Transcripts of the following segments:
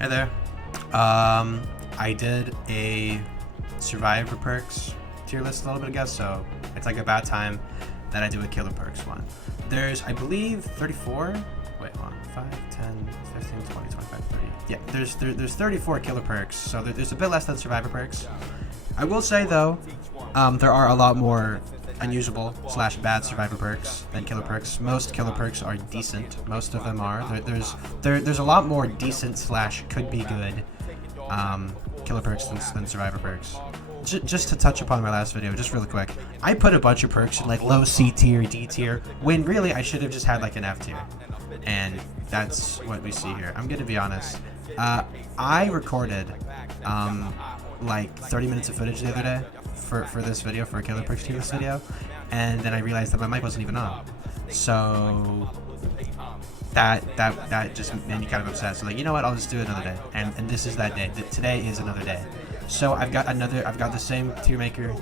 Hey there. I did a survivor perks tier list a little bit ago, so it's like about time that I do a killer perks one. There's, I believe, 34. Wait, hold on. 5, 10, 15, 20, 25, 30. Yeah, there's 34 killer perks, so there's a bit less than survivor perks. I will say though, there are a lot more unusable / bad survivor perks than killer perks. Most killer perks are decent. Most of them are. There's a lot more decent / could be good killer perks than survivor perks. Just to touch upon my last video, just really quick, I put a bunch of perks in like low C tier, D tier, when really I should have just had like an F tier. And that's what we see here. I'm gonna be honest. I recorded like 30 minutes of footage the other day for this video, for a killer perks tier list video, and then I realized that my mic wasn't even on. So that just made me kind of upset. So like, you know what, I'll just do it another day. And this is that day. Today is another day. So I've got the same tier maker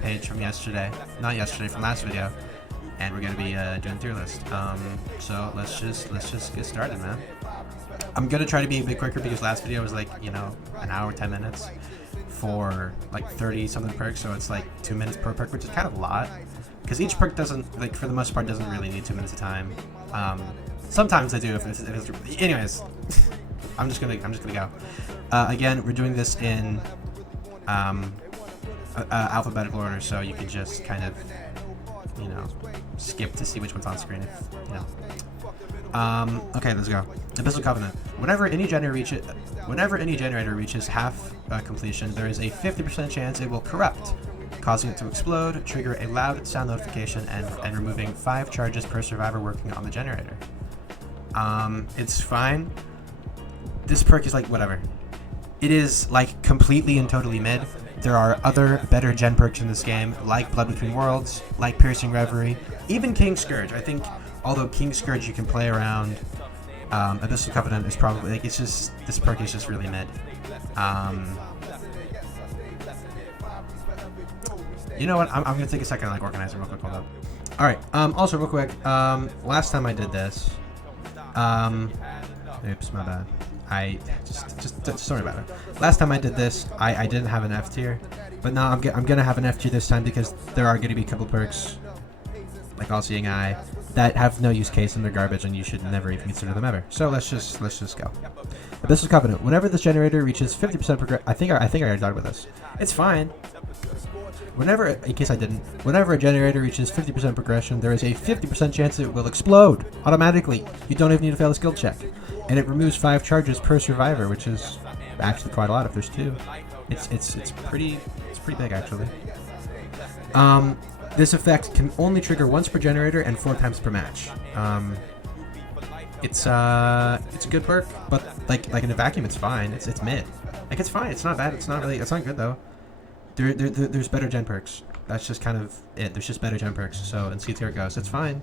page from yesterday, not yesterday, from last video, and we're gonna be doing tier list. So let's just get started, man. I'm gonna try to be a bit quicker because last video was like, you know, an hour 10 minutes for like 30 something perks, so it's like 2 minutes per perk, which is kind of a lot because each perk doesn't, like, for the most part, doesn't really need 2 minutes of time. Sometimes I do if it's anyways. I'm just gonna go. Again, we're doing this in alphabetical order, so you can just kind of, you know, skip to see which one's on screen, if, you know. Okay, let's go. Abyssal Covenant. Whenever any generator reaches half completion, there is a 50% chance it will corrupt, causing it to explode, trigger a loud sound notification, and removing 5 charges per survivor working on the generator. It's fine. This perk is like whatever. It is like completely and totally mid. There are other better gen perks in this game, like Blood Between Worlds, like Piercing Reverie, even King Scourge. I think, although King Scourge you can play around, Abyssal Covenant is probably, like, it's just, this perk is just really mid. You know what, I'm gonna take a second and like organize it real quick, hold up. Alright, also real quick, last time I did this, oops, my bad. Just sorry about it. Last time I did this, I didn't have an F tier, but now I'm gonna have an F tier this time because there are gonna be a couple perks, like All Seeing Eye, that have no use case and they're garbage and you should never even consider them ever. So let's just go. Abyssal Covenant. Whenever this generator reaches 50% progress, I think I already talked about this. It's fine. Whenever, in case I didn't, whenever a generator reaches 50% progression, there is a 50% chance it will explode automatically. You don't even need to fail a skill check. And it removes 5 charges per survivor, which is actually quite a lot if there's 2. It's pretty big actually. This effect can only trigger once per generator and 4 times per match. It's a good perk, but like in a vacuum, it's fine. It's mid. Like, it's fine. It's not bad. It's not good though. There's better gen perks. That's just kind of it. There's just better gen perks. So in C tier it goes. It's fine.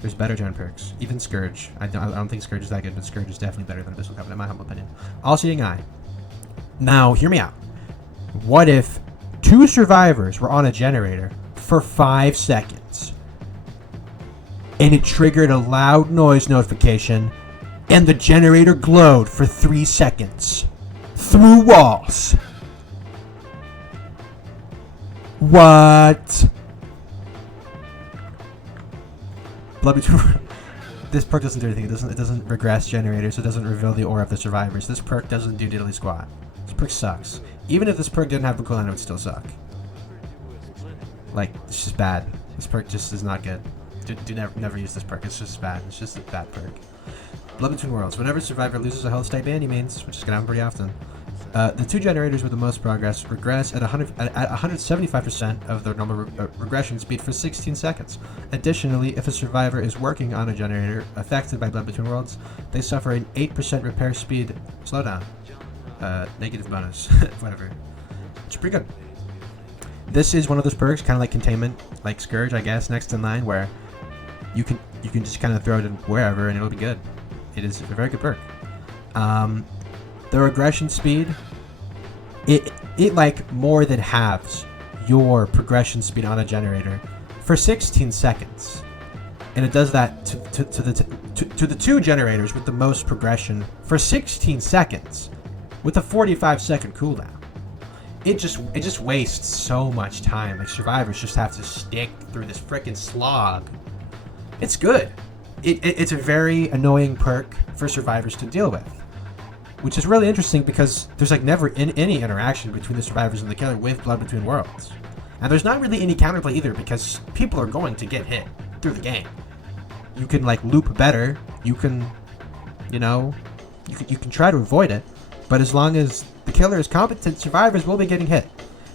There's better gen perks. Even Scourge. I don't think Scourge is that good, but Scourge is definitely better than Abyssal Covenant, in my humble opinion. All Seeing Eye. Now, hear me out. What if 2 survivors were on a generator for 5 seconds, and it triggered a loud noise notification, and the generator glowed for 3 seconds through walls? What? Blood Between. This perk doesn't do anything. It doesn't regress generators. It doesn't reveal the aura of the survivors. This perk doesn't do diddly squat. This perk sucks. Even if this perk didn't have the cooldown, it would still suck. Like, it's just bad. This perk just is not good. Never use this perk. It's just bad. It's just a bad perk. Blood Between Worlds. Whenever a survivor loses a health state by any means, which is gonna happen pretty often, the 2 generators with the most progress regress at 175% of their normal regression speed for 16 seconds. Additionally, if a survivor is working on a generator affected by Blood Between Worlds, they suffer an 8% repair speed slowdown. Negative bonus. Whatever. It's pretty good. This is one of those perks, kind of like Containment, like Scourge, I guess, next in line, where you can just kind of throw it in wherever and it'll be good. It is a very good perk. The regression speed, it like more than halves your progression speed on a generator for 16 seconds, and it does that to to the 2 generators with the most progression for 16 seconds with a 45-second cooldown. It just wastes so much time. Like, survivors just have to stick through this freaking slog. It's good. It's a very annoying perk for survivors to deal with, which is really interesting because there's like never any interaction between the survivors and the killer with Blood Between Worlds. And there's not really any counterplay either because people are going to get hit through the game. You can like loop better. You can, you can try to avoid it, but as long as the killer is competent, survivors will be getting hit.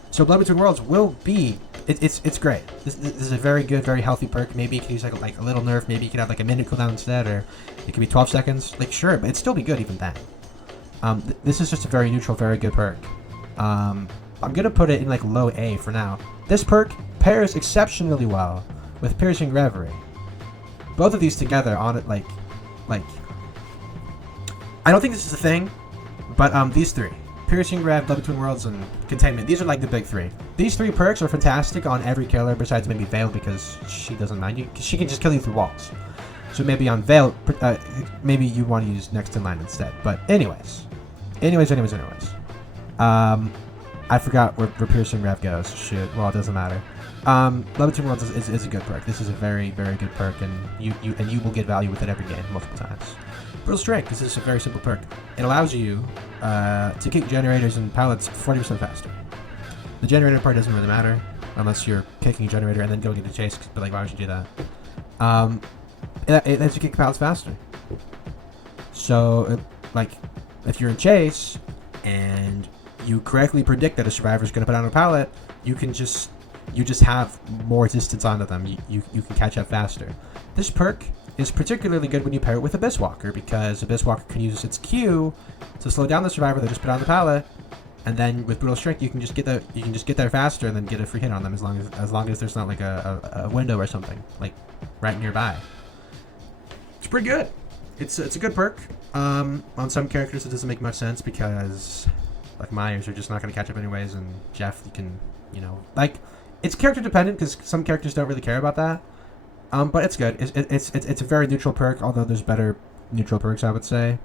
So Blood Between Worlds will be, it's great. This is a very good, very healthy perk. Maybe you could use like a little nerf. Maybe you could have like a minute cooldown instead, or it could be 12 seconds. Like sure, but it'd still be good even then. This is just a very neutral, very good perk. I'm gonna put it in like low A for now. This perk pairs exceptionally well with Piercing Reverie. Both of these together on it, like, I don't think this is a thing, but these 3, Piercing Rev, Blood Between Worlds, and Containment, these are like the big 3. These 3 perks are fantastic on every killer besides maybe Veil because she doesn't mind you, because she can just kill you through walls. So maybe on Veil, maybe you want to use next in line instead. But anyways. I forgot where Piercing Rev goes. Shit. Well, it doesn't matter. Blood Between Worlds is a good perk. This is a very, very good perk, and you will get value with it every game, multiple times. Brutal Strength. This is a very simple perk. It allows you to kick generators and pallets 40% faster. The generator part doesn't really matter unless you're kicking a generator and then going into chase. But like, why would you do that? It lets you kick pallets faster. So, like, if you're in chase and you correctly predict that a survivor is going to put down a pallet, you just have more distance onto them. You can catch up faster. This perk is particularly good when you pair it with Abyss Walker, because Abyss Walker can use its Q to slow down the survivor that just put down the pallet, and then with Brutal Strength you can just get there faster and then get a free hit on them as long as there's not like a window or something like right nearby. It's pretty good. It's a good perk. On some characters it doesn't make much sense because like Myers are just not going to catch up anyways, and Jeff, you can, like, it's character dependent because some characters don't really care about that. But it's good. It's a very neutral perk, although there's better neutral perks, I would say.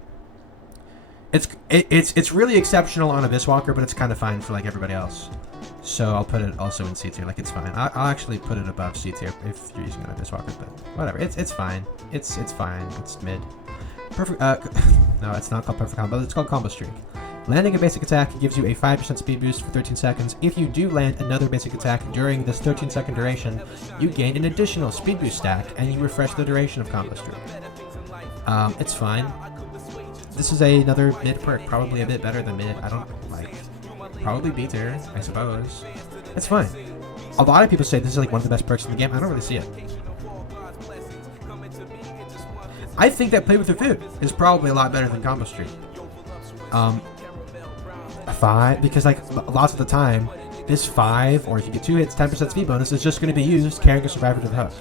It's really exceptional on Abyss Walker, but it's kind of fine for like everybody else. So I'll put it also in C tier. Like, it's fine. I'll actually put it above C tier if you're using an Abyss Walker, but whatever. It's fine. It's fine. It's mid. Perfect. No, it's not called Perfect Combo. It's called Combo Streak. Landing a basic attack gives you a 5% speed boost for 13 seconds. If you do land another basic attack during this 13-second duration, you gain an additional speed boost stack, and you refresh the duration of Combo Streak. It's fine. This is another mid perk, probably a bit better than mid. I don't like, probably B tier, I suppose. It's fine. A lot of people say this is like one of the best perks in the game. I don't really see it. I think that Play With Your Food is probably a lot better than Combo Streak. 5, because like lots of the time, this 5, or if you get 2 hits, 10% speed bonus is just going to be used carrying a survivor to the hook.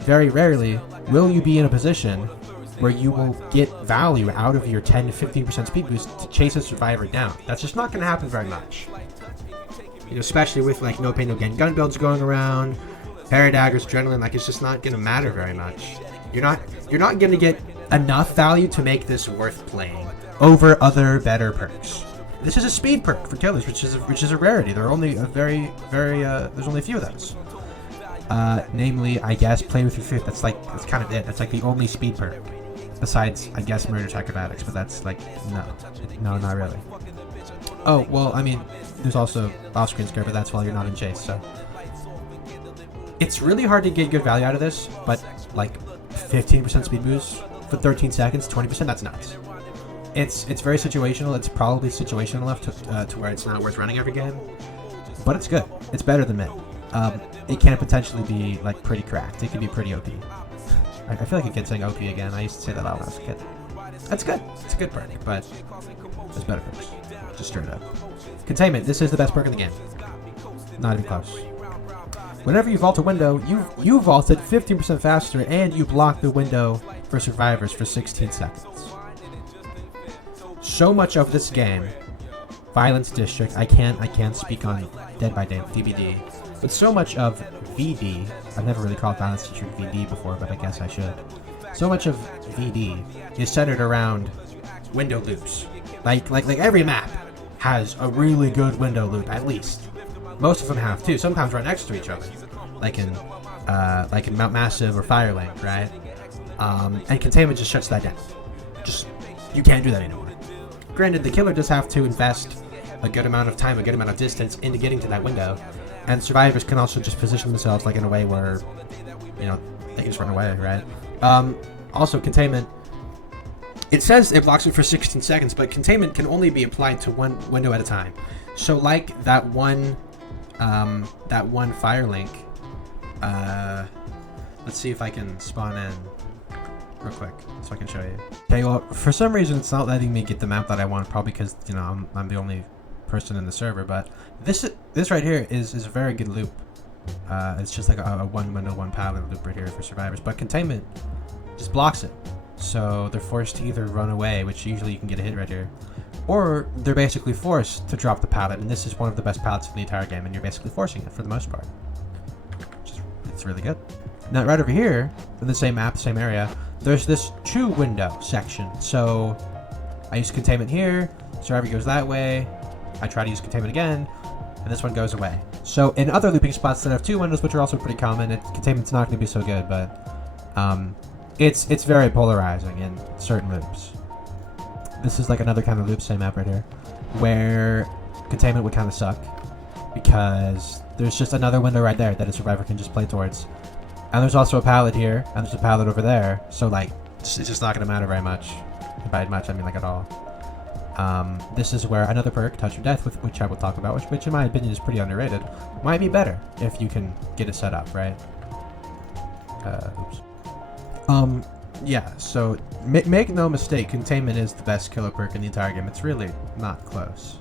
Very rarely will you be in a position where you will get value out of your 10 to 15% speed boost to chase a survivor down. That's just not going to happen very much. Especially with like no pain no gain gun builds going around, Paradaggers, Adrenaline, like it's just not going to matter very much. You're not going to get enough value to make this worth playing over other better perks. This is a speed perk for killers, which is a rarity. There are only a there's only a few of those. Namely, I guess, Play With Your Food. That's kind of it. That's like the only speed perk. Besides, I guess, Murder's Acrobatics, but that's like, no, not really. Oh, well, I mean, there's also off-screen scare, but that's while you're not in chase, so. It's really hard to get good value out of this, but like 15% speed boost for 13 seconds, 20%, that's nuts. It's very situational. It's probably situational enough to where it's not worth running every game, but it's good. It's better than mid. It can potentially be like pretty cracked. It can be pretty OP. I feel like a kid saying OP again. I used to say that a lot when I was a kid. That's good. It's a good perk, but there's better perks. Just straight up. Containment. This is the best perk in the game. Not even close. Whenever you vault a window, you vaulted 15% faster, and you block the window for survivors for 16 seconds. So much of this game, Violence District, I can't speak on Dead by Daylight, DBD, but so much of VD, I've never really called Violence District VD before, but I guess I should. so much of VD is centered around window loops. Like every map has a really good window loop, at least. Most of them have too, sometimes right next to each other. Like in Mount Massive or Firelink, right? And Containment just shuts that down. You can't do that anymore. Granted, the killer does have to invest a good amount of time, a good amount of distance into getting to that window, and survivors can also just position themselves like in a way where, you know, they can just run away, right? Also, Containment, it says it blocks it for 16 seconds, but Containment can only be applied to one window at a time. So like that one Firelink, let's see if I can spawn in real quick so I can show you. Okay, well, for some reason it's not letting me get the map that I want, probably because, you know, I'm the only person in the server, but this right here is a very good loop. It's just like a one window, one pattern loop right here for survivors, but Containment just blocks it. So they're forced to either run away, which usually you can get a hit right here, or they're basically forced to drop the pallet, and this is one of the best pallets in the entire game, and you're basically forcing it for the most part. It's really good. Now, right over here, in the same map, same area, there's this 2-window section. So I use Containment here, survivor goes that way, I try to use Containment again, and this one goes away. So in other looping spots that have 2 windows, which are also pretty common, Containment's not going to be so good, but it's very polarizing in certain loops. This is like another kind of loop, same map right here, where Containment would kind of suck, because there's just another window right there that a survivor can just play towards. And there's also a pallet here, and there's a pallet over there, so like, it's just not going to matter very much. By much, I mean like at all. This is where another perk, Touch of Death, which I will talk about, which in my opinion is pretty underrated, might be better if you can get it set up, right? Oops. Yeah, so make no mistake, Containment is the best killer perk in the entire game. It's really not close.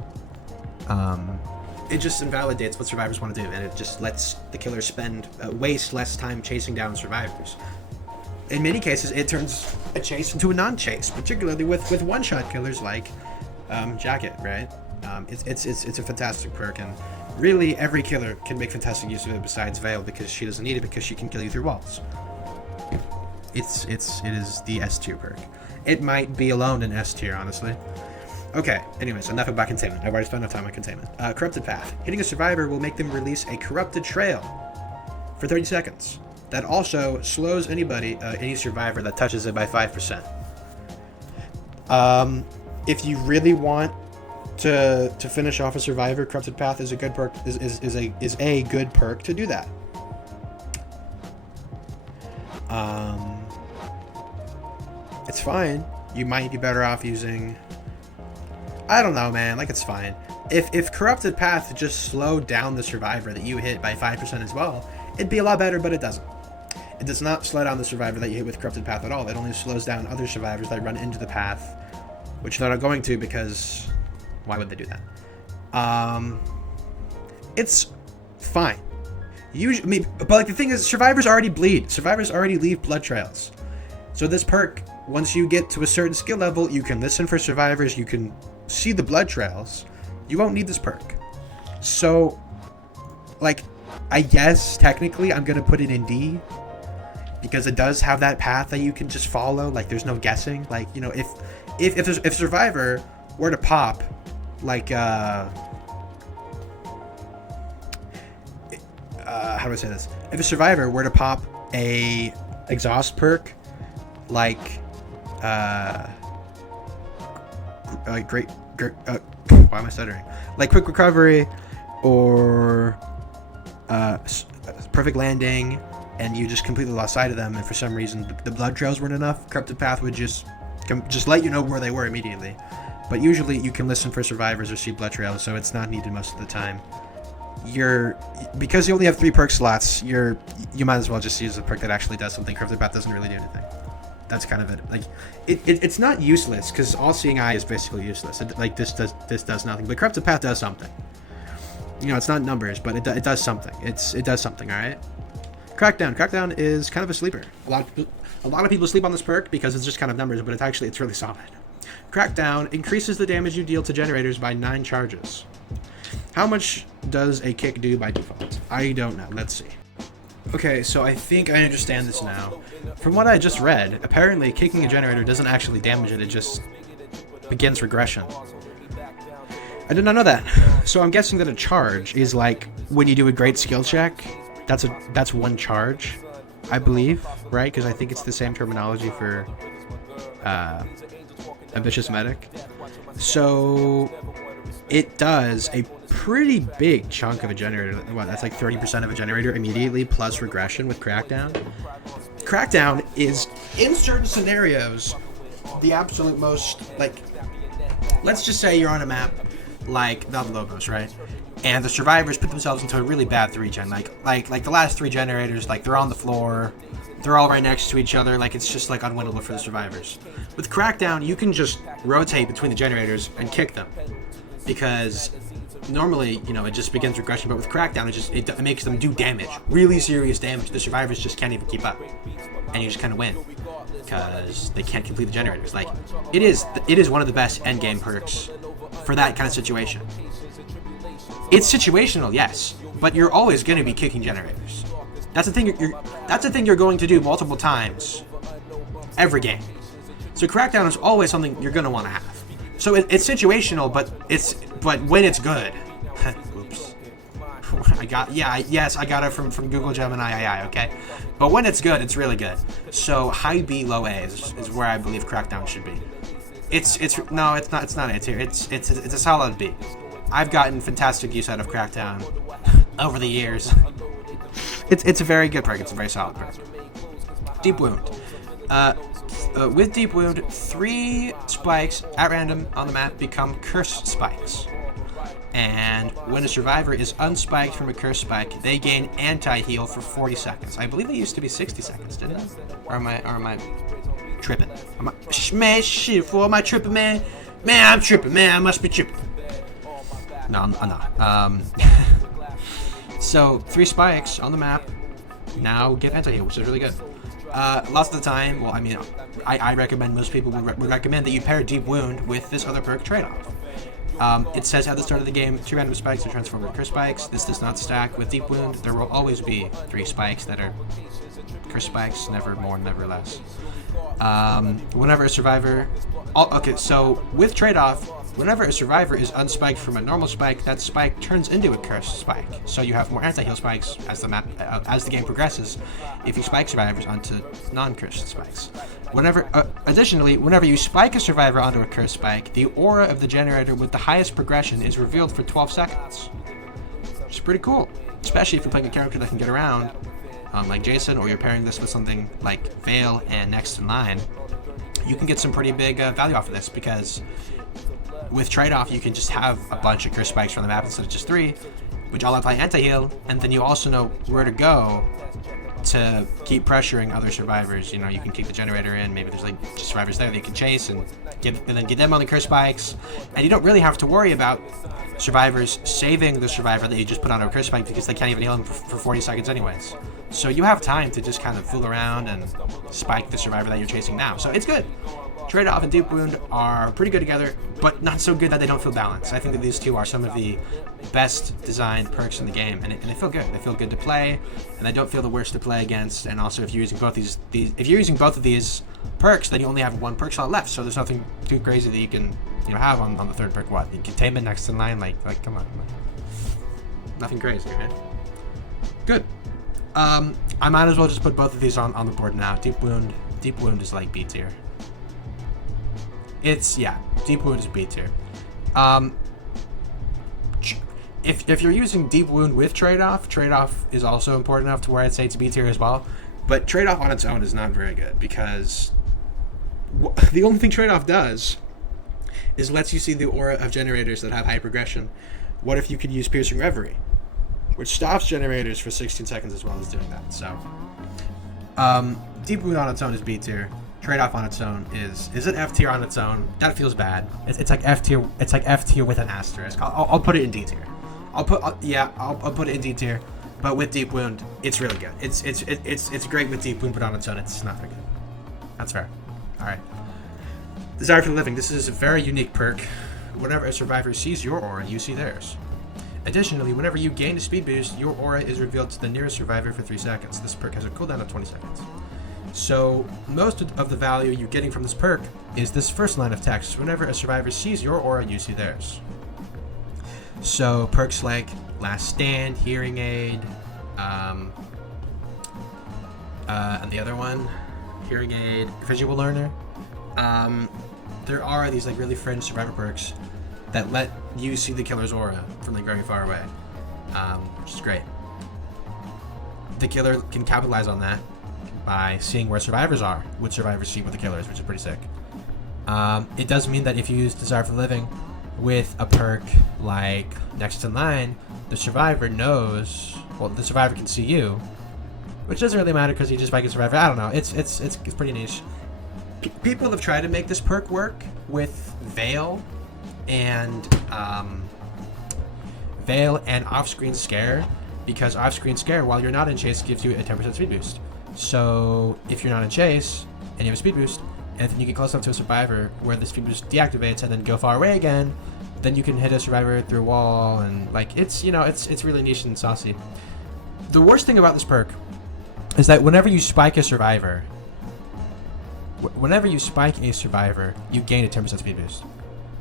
It just invalidates what survivors want to do, and it just lets the killer waste less time chasing down survivors. In many cases, it turns a chase into a non-chase, particularly with one-shot killers like Jacket, right? It's a fantastic perk, and really every killer can make fantastic use of it besides Veil, because she doesn't need it because she can kill you through walls. It is the S tier perk. It might be alone in S tier, honestly. Okay, anyways, enough about Containment. I've already spent enough time on Containment. Corrupted Path. Hitting a survivor will make them release a corrupted trail for 30 seconds. That also slows any survivor that touches it by 5%. If you really want to finish off a survivor, Corrupted Path is a good perk. Is a good perk to do that. It's fine. You might be better off using, I don't know, man. Like, it's fine. If Corrupted Path just slowed down the survivor that you hit by 5% as well, it'd be a lot better, but it doesn't. It does not slow down the survivor that you hit with Corrupted Path at all. It only slows down other survivors that run into the path, which they're not going to, because why would they do that? It's fine. But like, the thing is, survivors already bleed. Survivors already leave blood trails. So this perk, once you get to a certain skill level, you can listen for survivors, you can see the blood trails. You won't need this perk. So, like, I guess technically I'm gonna put it in D, because it does have that path that you can just follow. Like, there's no guessing. Like, you know, if survivor were to pop, like, how do I say this? If a survivor were to pop a exhaust perk, like, why am I stuttering? Like quick recovery, or perfect landing, and you just completely lost sight of them, and for some reason the blood trails weren't enough, Corrupted Path would just let you know where they were immediately. But usually you can listen for survivors or see blood trails, so it's not needed most of the time. Because you only have 3 perk slots, you might as well just use a perk that actually does something. Corrupted Path doesn't really do anything. That's kind of it. Like, it's not useless, because All Seeing Eye is basically useless. This does nothing, but Corrupted Path does something. You know, it's not numbers, but it does something. It does something. All right. Crackdown is kind of a sleeper. A lot of people sleep on this perk because it's just kind of numbers, but it's really solid. Crackdown increases the damage you deal to generators by 9 charges. How much does a kick do by default? I don't know. Let's see. Okay, so I think I understand this now. From what I just read, apparently kicking a generator doesn't actually damage it, it just begins regression. I did not know that. So I'm guessing that a charge is like when you do a great skill check, that's one charge, I believe, right? Because I think it's the same terminology for ambitious medic. So it does a pretty big chunk of a generator. What, that's like 30% of a generator immediately plus regression with Crackdown. Crackdown is, in certain scenarios, the absolute most, like, let's just say you're on a map like the Lobos, right? And the survivors put themselves into a really bad 3-gen. Like the last 3 generators, like they're on the floor, they're all right next to each other, like it's just like unwinnable for the survivors. With Crackdown, you can just rotate between the generators and kick them. Because normally, you know, it just begins regression, but with Crackdown, it makes them do damage, really serious damage. The survivors just can't even keep up, and you just kind of win because they can't complete the generators. Like, it is one of the best endgame perks for that kind of situation. It's situational, yes, but you're always going to be kicking generators. That's the thing. That's the thing you're going to do multiple times every game. So Crackdown is always something you're going to want to have. So it's situational, but when it's good. Oops. I got it from Google Gemini AI, okay? But when it's good, it's really good. So high B, low A is where I believe Crackdown should be. It's not A tier. It's a solid B. I've gotten fantastic use out of Crackdown over the years. It's a very good perk. It's a very solid perk. Deep Wound. With Deep Wound, 3 spikes at random on the map become curse spikes. And when a survivor is unspiked from a curse spike, they gain anti-heal for 40 seconds. I believe it used to be 60 seconds, didn't it? Or am I tripping? Am I tripping, man? Man, I'm tripping, man. I must be tripping. No, I'm not. So, 3 spikes on the map now get anti-heal, which is really good. Lots of the time, well, I mean, I recommend, most people would recommend that you pair Deep Wound with this other perk Trade-Off. It says at the start of the game, 2 random spikes are transformed into curse spikes. This does not stack with Deep Wound. There will always be 3 spikes that are curse spikes, never more, never less. Whenever a survivor... okay, so with Trade-Off, whenever a survivor is unspiked from a normal spike, that spike turns into a cursed spike. So you have more anti-heal spikes as the game progresses if you spike survivors onto non-cursed spikes. Additionally, whenever you spike a survivor onto a cursed spike, the aura of the generator with the highest progression is revealed for 12 seconds. Which is pretty cool, especially if you're playing a character that can get around, like Jason, or you're pairing this with something like Veil and Next in Line. You can get some pretty big value off of this, because with Trade-Off, you can just have a bunch of curse spikes from the map instead of just 3, which all apply anti-heal, and then you also know where to go to keep pressuring other survivors. You know, you can keep the generator in, maybe there's like just survivors there that you can chase and then get them on the curse spikes, and you don't really have to worry about survivors saving the survivor that you just put on a curse spike, because they can't even heal him for 40 seconds anyways. So you have time to just kind of fool around and spike the survivor that you're chasing now. So it's good. Trade-Off and Deep Wound are pretty good together, but not so good that they don't feel balanced. I think that these two are some of the best designed perks in the game, and they feel good. They feel good to play, and they don't feel the worst to play against. And also, if you're using both of these perks, then you only have 1 perk slot left. So there's nothing too crazy that you can have on the 3rd perk. What, containment next in line? Like come on. Nothing crazy, right? Good. I might as well just put both of these on the board now. Deep Wound is like B tier. Deep Wound is B tier. If you're using Deep Wound with Trade-Off is also important enough to where I'd say it's B tier as well. But Trade-Off on its own is not very good, because the only thing Trade-Off does is lets you see the aura of generators that have high progression. What if you could use Piercing Reverie, which stops generators for 16 seconds as well as doing that? So, Deep Wound on its own is B tier. Trade-Off on its own is it F tier on its own? That feels bad. It's like F tier. It's like F tier with an asterisk. I'll put it in D tier. I'll put it in D tier. But with Deep Wound, it's really good. It's great with Deep Wound, but on its own, it's not very good. That's fair. All right. Desire for the Living. This is a very unique perk. Whenever a survivor sees your aura, you see theirs. Additionally, whenever you gain a speed boost, your aura is revealed to the nearest survivor for 3 seconds. This perk has a cooldown of 20 seconds. So most of the value you're getting from this perk is this first line of text. Whenever a survivor sees your aura, you see theirs. So perks like Last Stand, Hearing Aid, and the other one, Hearing Aid, Visual Learner. There are these like really fringe survivor perks that let you see the killer's aura from like very far away, which is great. The killer can capitalize on that by seeing where survivors are, which survivors see with the killers, which is pretty sick. It does mean that if you use Desire for the Living with a perk like Next in Line, the survivor knows, well, the survivor can see you, which doesn't really matter because you just spike a survivor. I don't know. It's pretty niche. People have tried to make this perk work with Veil and Off-Screen Scare, because Off-Screen Scare, while you're not in chase, gives you a 10% speed boost. So if you're not in chase and you have a speed boost, and then you get close enough to a survivor where the speed boost deactivates and then go far away again, then you can hit a survivor through a wall, and like it's really niche and saucy. The worst thing about this perk is that whenever you spike a survivor, you gain a 10% speed boost.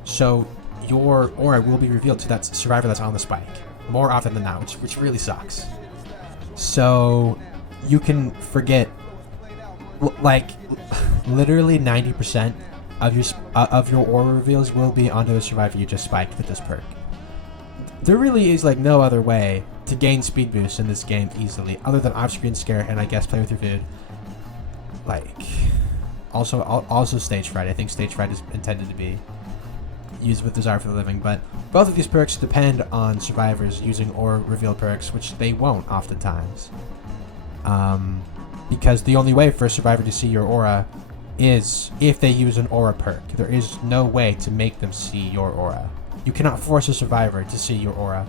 So your aura will be revealed to that survivor that's on the spike more often than not, which really sucks. So you can forget, like, literally 90% of your aura reveals will be onto a survivor you just spiked with this perk. There really is like no other way to gain speed boost in this game easily, other than Off-Screen Scare and I guess Play with Your Food. Like, also Stage Fright. I think Stage Fright is intended to be used with Desire for the Living, but both of these perks depend on survivors using aura reveal perks, which they won't oftentimes. Because the only way for a survivor to see your aura is if they use an aura perk. There is no way to make them see your aura. You cannot force a survivor to see your aura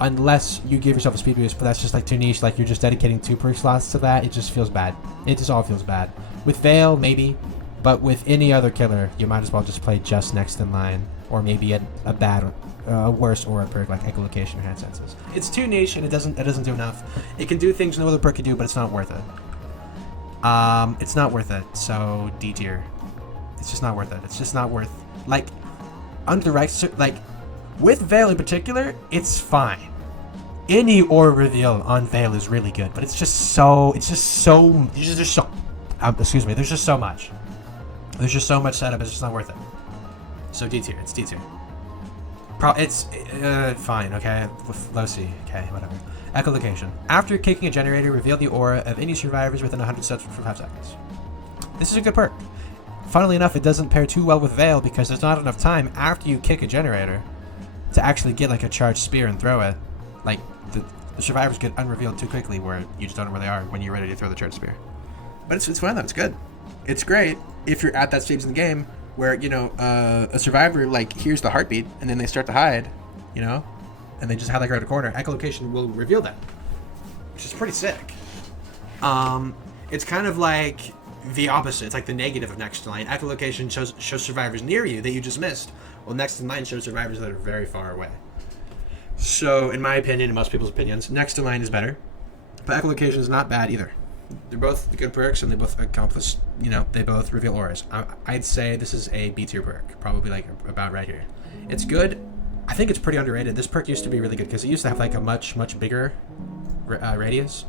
unless you give yourself a speed boost, but that's just like too niche. Like, you're just dedicating 2 perk slots to that. It just feels bad. It just all feels bad. With Veil, maybe, but with any other killer, you might as well just play just Next in Line, or maybe a worse aura perk like echolocation or hand senses. It's too niche and it doesn't do enough. It can do things no other perk can do, but it's not worth it. It's not worth it. So D tier. It's just not worth it. It's just not worth, like, under the right, like, with Veil in particular, it's fine. Any aura reveal on Veil is really good, but there's just so much. There's just so much setup, it's just not worth it. So D tier, it's D tier. It's fine, okay? With low C, okay, whatever. Echolocation. After kicking a generator, reveal the aura of any survivors within 100 steps for 5 seconds. This is a good perk. Funnily enough, it doesn't pair too well with Veil because there's not enough time after you kick a generator to actually get like a charged spear and throw it. Like, the survivors get unrevealed too quickly where you just don't know where they are when you're ready to throw the charged spear. But it's fun though, it's good. It's great if you're at that stage in the game where, you know, a survivor like hears the heartbeat and then they start to hide, you know, and they just hide like right in a corner. Echolocation will reveal that, which is pretty sick. It's kind of like the opposite. It's like the negative of Next in Line. Echolocation shows survivors near you that you just missed, while Next in Line shows survivors that are very far away. So, in my opinion, and most people's opinions, Next in Line is better, but Echolocation is not bad either. They're both good perks, and they both accomplish, you know, they both reveal auras. I'd say this is a B tier perk, probably like about right here. It's good. I think it's pretty underrated. This perk used to be really good because it used to have like a much bigger radius.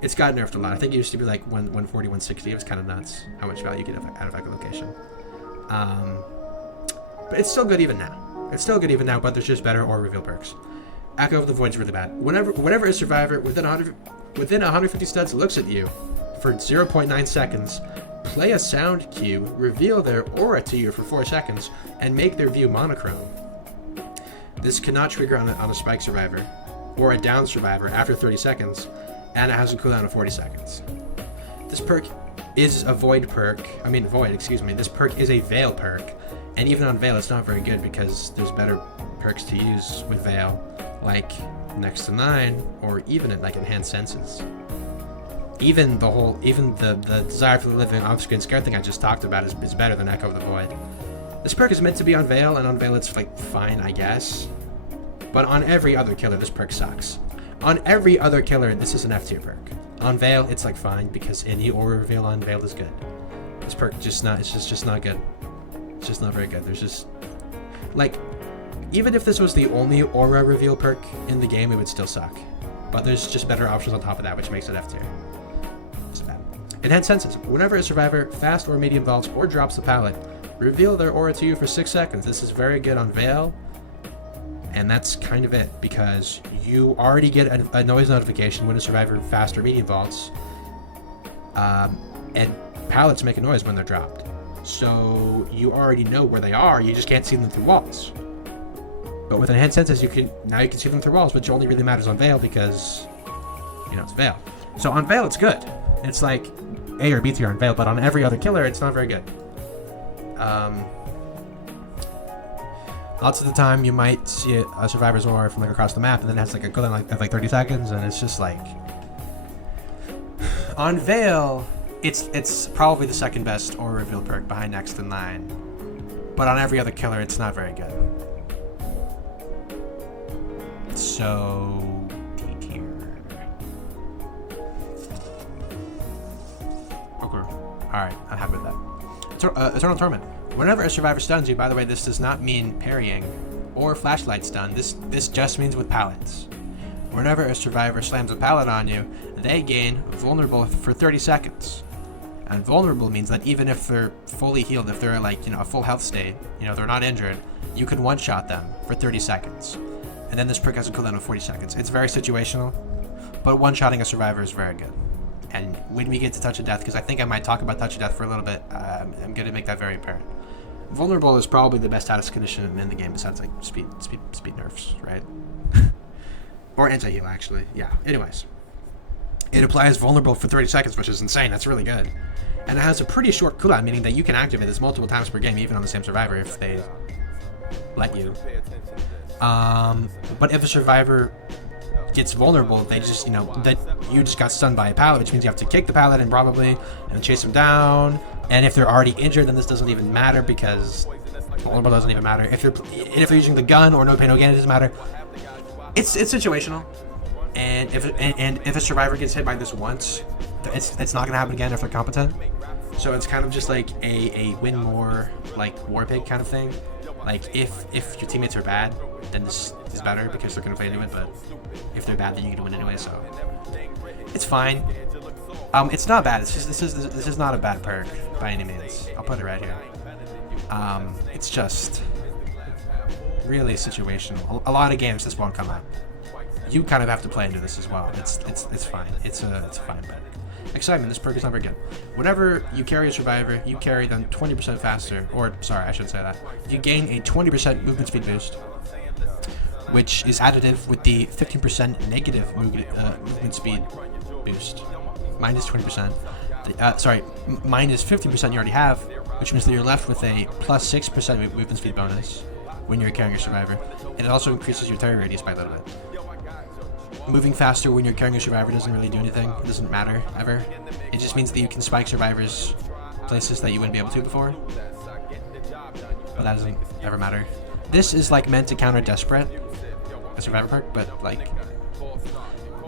It's got nerfed a lot. I think it used to be like 140, 160. It was kind of nuts how much value you get out of echolocation. But it's still good even now. But there's just better aura reveal perks. Echo of the Void's really bad. Whenever a survivor within 150 studs looks at you for 0.9 seconds, play a sound cue, reveal their aura to you for 4 seconds, and make their view monochrome. This cannot trigger on a spike survivor or a down survivor after 30 seconds, and it has a cooldown of 40 seconds. This perk is a Void, excuse me. This perk is a Veil perk, and even on Veil it's not very good because there's better perks to use with Veil, like Next in Line, or even like Enhanced Senses. Even the Desire for the Living Off-Screen Scare thing I just talked about is better than Echo of the Void. This perk is meant to be on Veil, and on Veil it's like fine, I guess. But on every other killer, this perk sucks. On every other killer, this is an F tier perk. On Veil, it's like fine because any aura reveal on Veil is good. This perk it's just not good. It's just not very good. There's just like, even if this was the only aura reveal perk in the game, it would still suck. But there's just better options on top of that, which makes it F tier. It's bad. Enhanced Senses. Whenever a survivor fast or medium vaults or drops the pallet, reveal their aura to you for 6 seconds. This is very good on Veil. And that's kind of it, because you already get a noise notification when a survivor fast or medium vaults. And pallets make a noise when they're dropped. So you already know where they are, you just can't see them through walls. But with Enhanced Senses, you can see them through walls, which only really matters on Veil because, you know, it's Veil. So on Veil, it's good. It's like A or B tier on Veil, but on every other killer, it's not very good. Lots of the time, you might see a survivor's aura from like across the map, and then it has like a cooldown of like 30 seconds, and it's just like, on Veil, it's probably the second best aura reveal perk behind Next in line, but on every other killer, it's not very good. So D tier. Okay. All right, I'm happy with that. Eternal Torment. Whenever a survivor stuns you, by the way, this does not mean parrying or flashlight stun. This just means with pallets. Whenever a survivor slams a pallet on you, they gain vulnerable for 30 seconds. And vulnerable means that even if they're fully healed, if they're like, you know, a full health state, you know, they're not injured, you can one-shot them for 30 seconds. And then this perk has a cooldown of 40 seconds. It's very situational, but one-shotting a survivor is very good. And when we get to Touch of Death, because I think I might talk about Touch of Death for a little bit, I'm going to make that very apparent. Vulnerable is probably the best status condition in the game besides like speed nerfs, right? Or anti-heal, actually. Yeah. Anyways, it applies vulnerable for 30 seconds, which is insane. That's really good. And it has a pretty short cooldown, meaning that you can activate this multiple times per game, even on the same survivor if they let you. But if a survivor gets vulnerable, they just, you know, that you just got stunned by a pallet, which means you have to kick the pallet and probably and chase them down. And if they're already injured, then this doesn't even matter because vulnerable doesn't even matter. If they're using the gun or no pain no gain, it doesn't matter. It's situational. And if a survivor gets hit by this once, it's not gonna happen again if they're competent. So it's kind of just like a win more like war pig kind of thing. Like if your teammates are bad, then this is better because they're gonna play into it. But if they're bad, then you get to win anyway. So it's fine. It's not bad. It's just this is not a bad perk by any means. I'll put it right here. It's just really situational. A lot of games this won't come out. You kind of have to play into this as well. It's fine. It's a fine perk. Excitement. This perk is not very good. Whenever you carry a survivor, you carry them 20% faster. Or sorry, I shouldn't say that. You gain a 20% movement speed boost, which is additive with the 15% negative movement speed boost. Minus 20%. Minus 15% you already have, which means that you're left with a plus 6% movement speed bonus when you're carrying a survivor. And it also increases your terry radius by a little bit. Moving faster when you're carrying a survivor doesn't really do anything. It doesn't matter, ever. It just means that you can spike survivors places that you wouldn't be able to before. But that doesn't ever matter. This is like meant to counter Desperate, a survivor perk, but like,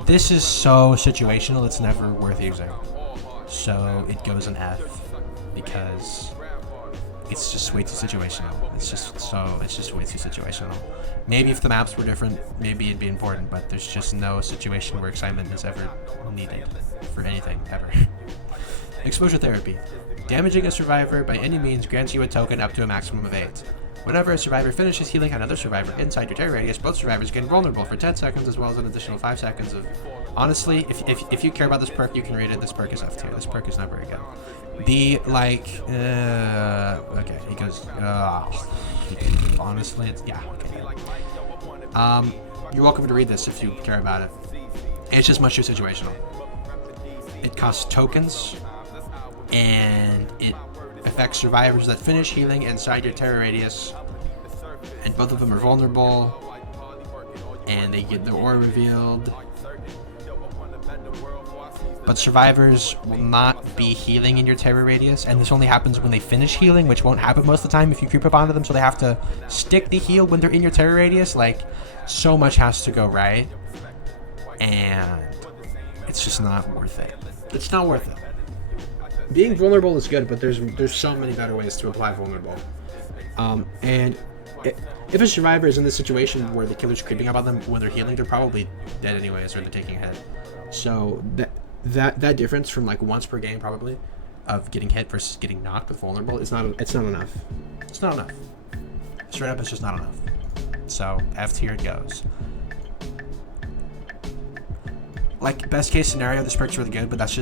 this is so situational, it's never worth using. So it goes an F because it's just way too situational. It's just way too situational. Maybe if the maps were different, maybe it'd be important, but there's just no situation where excitement is ever needed for anything, ever. Exposure Therapy. Damaging a survivor by any means grants you a token up to a maximum of 8. Whenever a survivor finishes healing another survivor inside your terry radius, both survivors gain vulnerable for 10 seconds as well as an additional 5 seconds of... Honestly, if you care about this perk, you can rate it. This perk is F tier. This perk is not very good. The, like... okay, he goes... honestly, it's... Yeah, okay. You're welcome to read this if you care about it. It's just much too situational. It costs tokens, and it affects survivors that finish healing inside your terror radius, and both of them are vulnerable, and they get their aura revealed. but survivors will not be healing in your terror radius, and this only happens when they finish healing, which won't happen most of the time if you creep up onto them, so they have to stick the heal when they're in your terror radius. Like, so much has to go right, and it's just not worth it. It's not worth it. Being vulnerable is good, but there's so many better ways to apply vulnerable. And if a survivor is in this situation where the killer's creeping up on them when they're healing, they're probably dead anyways, or they're taking a hit. So that difference from like once per game probably of getting hit versus getting knocked with vulnerable it's not enough. It's not enough. Straight up, it's just not enough. So F tier it goes. Like, best case scenario, this perk's really good, but it's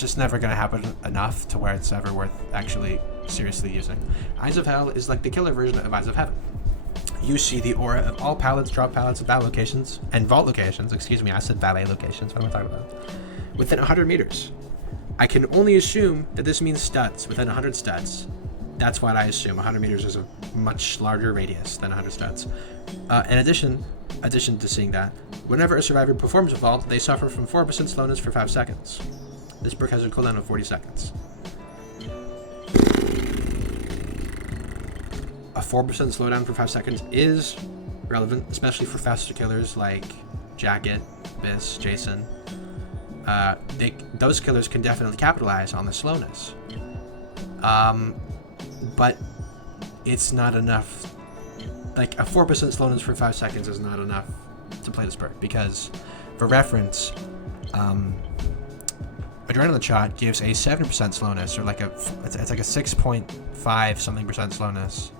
just never gonna happen enough to where it's ever worth actually seriously using. Eyes of Hell is like the killer version of Eyes of Heaven. You see the aura of all pallets, drop pallets, vault locations, and vault locations. Excuse me, I said valet locations. What am I talking about? Within 100 meters. I can only assume that this means studs. Within 100 studs. That's what I assume. 100 meters is a much larger radius than 100 studs. In addition to seeing that, whenever a survivor performs a vault, they suffer from 4% slowness for 5 seconds. This perk has a cooldown of 40 seconds. A 4% slowdown for 5 seconds is relevant, especially for faster killers like Jacket, Biss, Jason. Those killers can definitely capitalize on the slowness. But it's not enough. Like, a 4% slowness for 5 seconds is not enough to play this perk, because, for reference, Adrenaline Shot gives a 7% slowness, or like it's like a 6.5 something percent slowness.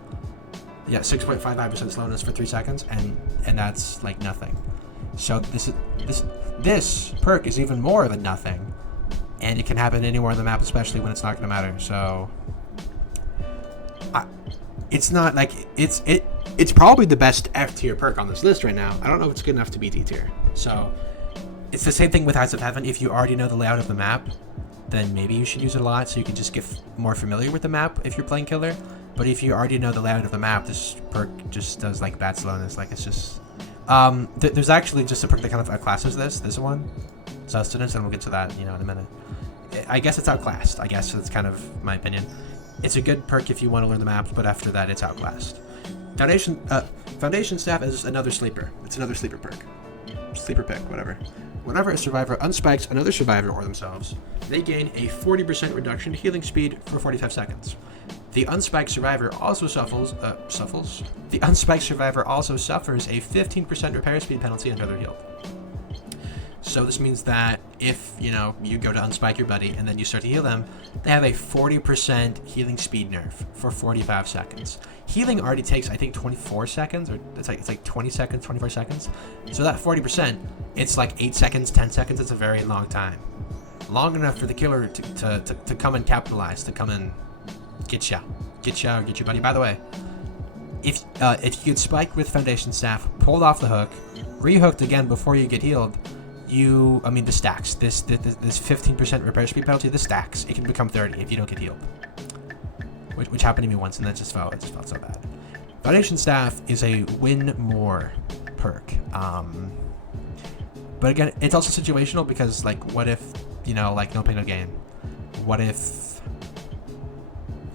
Yeah, 6.55% slowness for 3 seconds, and that's like nothing. So this perk is even more than nothing, and it can happen anywhere on the map, especially when it's not going to matter. So it's not like it's probably the best F tier perk on this list right now. I don't know if it's good enough to be D tier. So it's the same thing with Eyes of Heaven. If you already know the layout of the map, then maybe you should use it a lot so you can just get more familiar with the map if you're playing killer. But if you already know the layout of the map, this perk just does like bad slowness. Like, it's just there's actually just a perk that kind of outclasses this one, Sustenance, and we'll get to that in a minute. I guess it's outclassed. I guess that's kind of my opinion. It's a good perk if you want to learn the maps, but after that, it's outclassed. Foundation Staff is another sleeper. It's another sleeper perk. Sleeper pick, whatever. Whenever a survivor unspikes another survivor or themselves, they gain a 40% reduction healing speed for 45 seconds. The unspiked survivor also suffers. The unspiked survivor also suffers a 15% repair speed penalty until they're healed. So this means that if, you go to unspike your buddy and then you start to heal them, they have a 40% healing speed nerf for 45 seconds. Healing already takes, I think, 24 seconds, or it's like 20 seconds, 24 seconds. So that 40%, it's like 8 seconds, 10 seconds. It's a very long time. Long enough for the killer to come and capitalize, to come and get you or get your buddy. By the way, if you get spiked with Foundation Staff, pulled off the hook, rehooked again before you get healed, the stacks. This 15% repair speed penalty, this stacks. It can become 30 if you don't get healed. Which happened to me once, and it just felt so bad. Foundation Staff is a win more perk. But again, it's also situational, because like, what if, no pain, no gain? What if,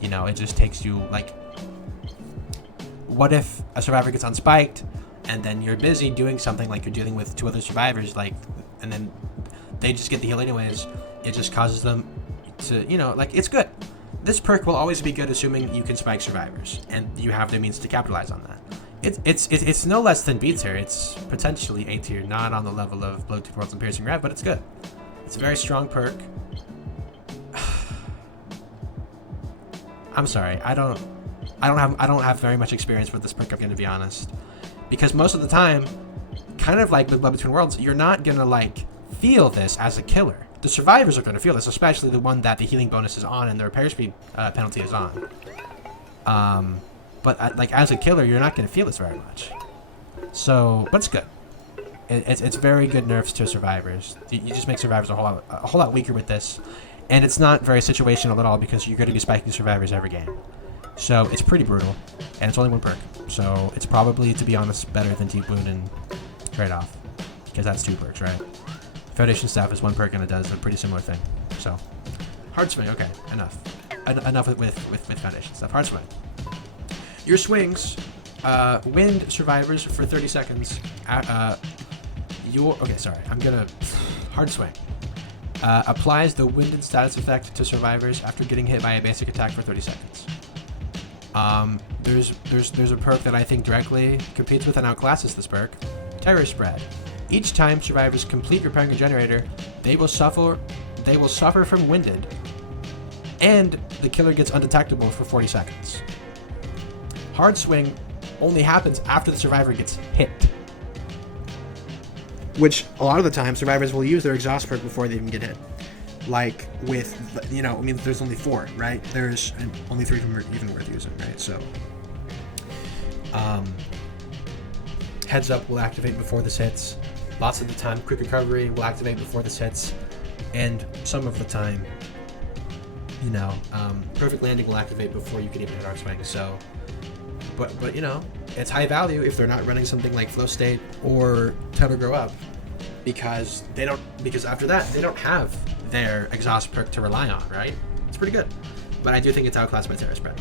it just takes you, like, what if a survivor gets unspiked and then you're busy doing something, like you're dealing with 2 other survivors, like, and then they just get the heal anyways. It just causes them to, it's good. This perk will always be good, assuming you can spike survivors and you have the means to capitalize on that. It's no less than B tier. It's potentially A tier, not on the level of Blow 2 Worlds and Piercing Rev, but it's good. It's a very strong perk. I'm sorry, I don't have very much experience with this perk, I'm gonna be honest. Because most of the time, kind of like with Blood Between Worlds, you're not gonna like feel this as a killer. The survivors are gonna feel this, especially the one that the healing bonus is on and the repair speed penalty is on. But like as a killer, you're not gonna feel this very much. So, but it's good. It's very good nerfs to survivors. You just make survivors a whole lot weaker with this, and it's not very situational at all, because you're gonna be spiking survivors every game. So it's pretty brutal, and it's only 1 perk. So it's probably, to be honest, better than Deep Wound and Trade Off, because that's 2 perks, right? Foundation Staff is one perk and it does a pretty similar thing. So, Hard Swing, okay, enough. Enough with Foundation Staff. Hard Swing. Your swings, wind survivors for 30 seconds. Hard Swing. Applies the wind and status effect to survivors after getting hit by a basic attack for 30 seconds. There's a perk that I think directly competes with and outclasses this perk. Terror Spread. Each time survivors complete repairing a generator, they will suffer from winded, and the killer gets undetectable for 40 seconds. Hard Swing only happens after the survivor gets hit. Which, a lot of the time, survivors will use their exhaust perk before they even get hit. Like with, there's only 4, right? There's only 3 of them are even worth using, right? So, Heads Up will activate before this hits. Lots of the time, Quick Recovery will activate before this hits. And some of the time, Perfect Landing will activate before you can even hit Hard Swing. So, but it's high value if they're not running something like Flow State or Time to Grow Up, because after that they don't have their exhaust perk to rely on, right? It's pretty good, but I do think it's outclassed by Terror Spread.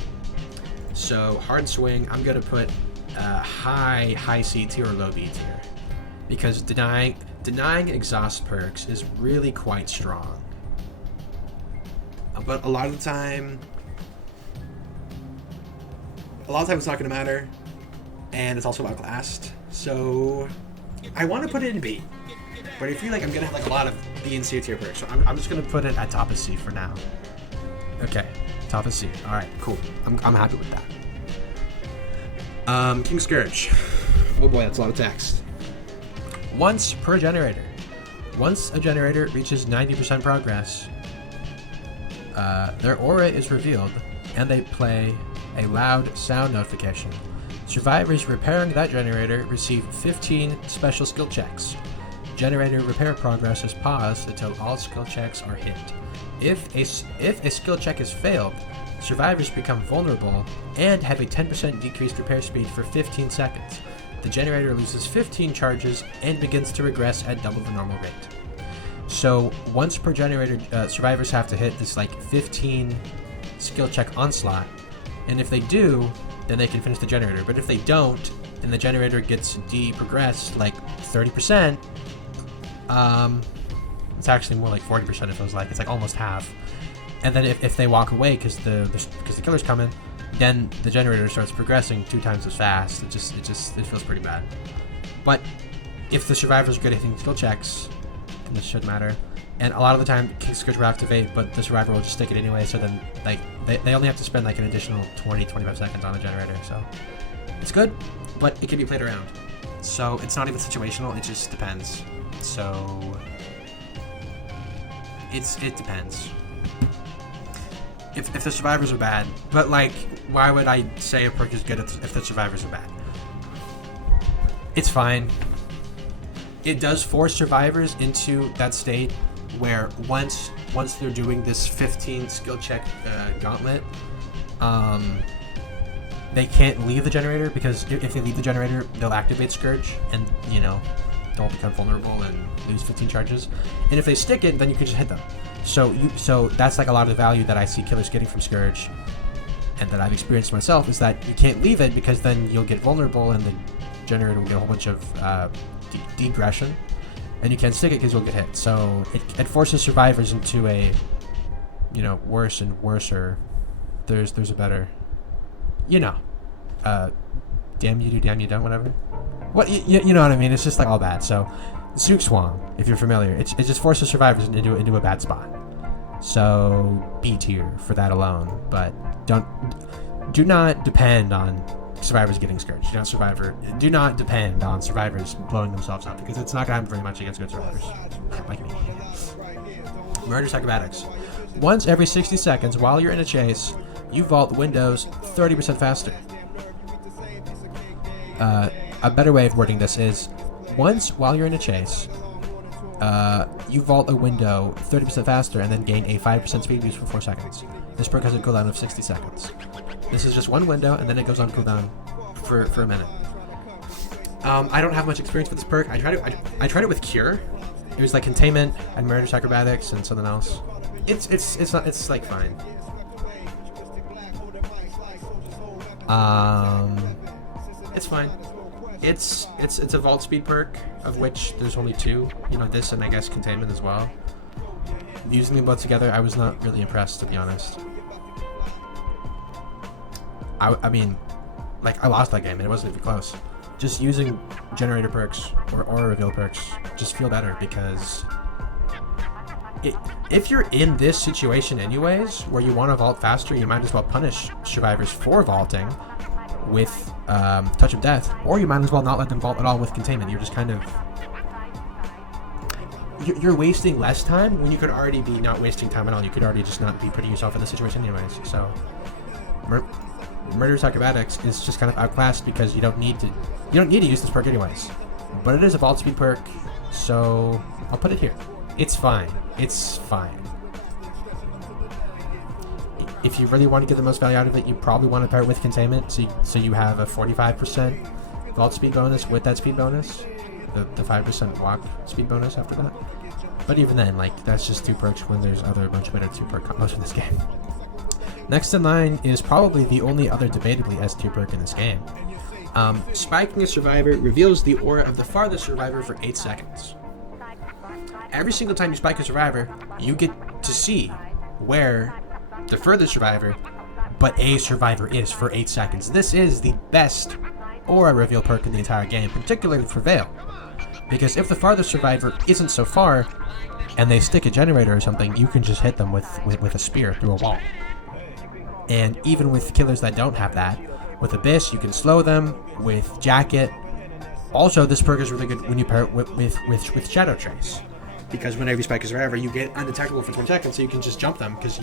So Hard Swing, I'm gonna put high C tier or low B tier, because denying exhaust perks is really quite strong. But a lot of the time it's not gonna matter. And it's also outclassed, so I want to put it in B. But I feel like I'm gonna have a lot of B and C tier perks, so I'm just gonna put it at top of C for now. Okay, top of C. All right, cool. I'm happy with that. King Scourge. Oh boy, that's a lot of text. Once per generator. Once a generator reaches 90% progress, their aura is revealed, and they play a loud sound notification. Survivors repairing that generator receive 15 special skill checks. Generator repair progress is paused until all skill checks are hit. If a skill check is failed, survivors become vulnerable and have a 10% decreased repair speed for 15 seconds. The generator loses 15 charges and begins to regress at double the normal rate. So once per generator, survivors have to hit this 15 skill check onslaught, and if they do, then they can finish the generator. But if they don't, and the generator gets de-progressed 30%, it's actually more like 40%. It feels like it's almost half. And then if they walk away because the killer's coming, then the generator starts progressing 2 times as fast. It feels pretty bad. But if the survivor's good at hitting skill checks, then this should matter. And a lot of the time, King Scourge will activate, but the survivor will just stick it anyway. So then, they only have to spend an additional 20-25 seconds on the generator. So it's good, but it can be played around. So it's not even situational. It just depends. So it depends. If the survivors are bad, but why would I say a perk is good if the survivors are bad? It's fine. It does force survivors into that state where once they're doing this 15 skill check gauntlet, they can't leave the generator, because if they leave the generator, they'll activate Scourge and they'll become vulnerable and lose 15 charges. And if they stick it, then you can just hit them. So that's a lot of the value that I see killers getting from Scourge, and that I've experienced myself, is that you can't leave it, because then you'll get vulnerable and the generator will get a whole bunch of degression, and you can't stick it because you'll get hit. So it forces survivors into a worse and worser. There's a better, damn you do, damn you don't, whatever. What you know what I mean? It's just all bad. So Sook Swang, if you're familiar, it just forces survivors into a bad spot. So B tier for that alone. But do not depend on survivors getting Scourged. Do not depend on survivors blowing themselves up, because it's not gonna happen very much against good survivors like me. Murderous Acrobatics. Once every 60 seconds while you're in a chase, you vault windows 30% faster. A better way of wording this is, once while you're in a chase, you vault a window 30% faster and then gain a 5% speed boost for 4 seconds. This perk has a cooldown of 60 seconds. This is just one window, and then it goes on cooldown for a minute. I don't have much experience with this perk. I tried it with Cure, it was like containment and murderous acrobatics and something else. It's not, it's like fine. It's fine. It's a vault speed perk, of which there's only 2. You know, this and I guess containment as well. Using them both together, I was not really impressed, to be honest. I mean, like, I lost that game and it wasn't even close. Just using generator perks or aura reveal perks just feel better, because if you're in this situation anyways, where you want to vault faster, you might as well punish survivors for vaulting with Touch of Death, or you might as well not let them vault at all with containment. You're just kind of... You're wasting less time when you could already be not wasting time at all. You could already just not be putting yourself in this situation anyways. So Murderous Acrobatics is just kind of outclassed because you don't need to use this perk anyways. But it is a vault speed perk, so I'll put it here. It's fine. It's fine. If you really want to get the most value out of it, you probably want to pair it with containment, so you have a 45% vault speed bonus with that speed bonus, the 5% walk speed bonus after that. But even then, like, that's just 2 perks when there's other much better 2 perk combos in this game. Next in line is probably the only other debatably S tier perk in this game. Spiking a survivor reveals the aura of the farthest survivor for 8 seconds. Every single time you spike a survivor, you get to see where the furthest survivor, but a survivor is for 8 seconds. This is the best aura reveal perk in the entire game, particularly for Veil. Because if the farthest survivor isn't so far, and they stick a generator or something, you can just hit them with a spear through a wall. And even with killers that don't have that, with Abyss, you can slow them, with Jacket. Also, this perk is really good when you pair it with Shadow Trace. Because whenever you spike a survivor, you get undetectable for 20 seconds, so you can just jump them, because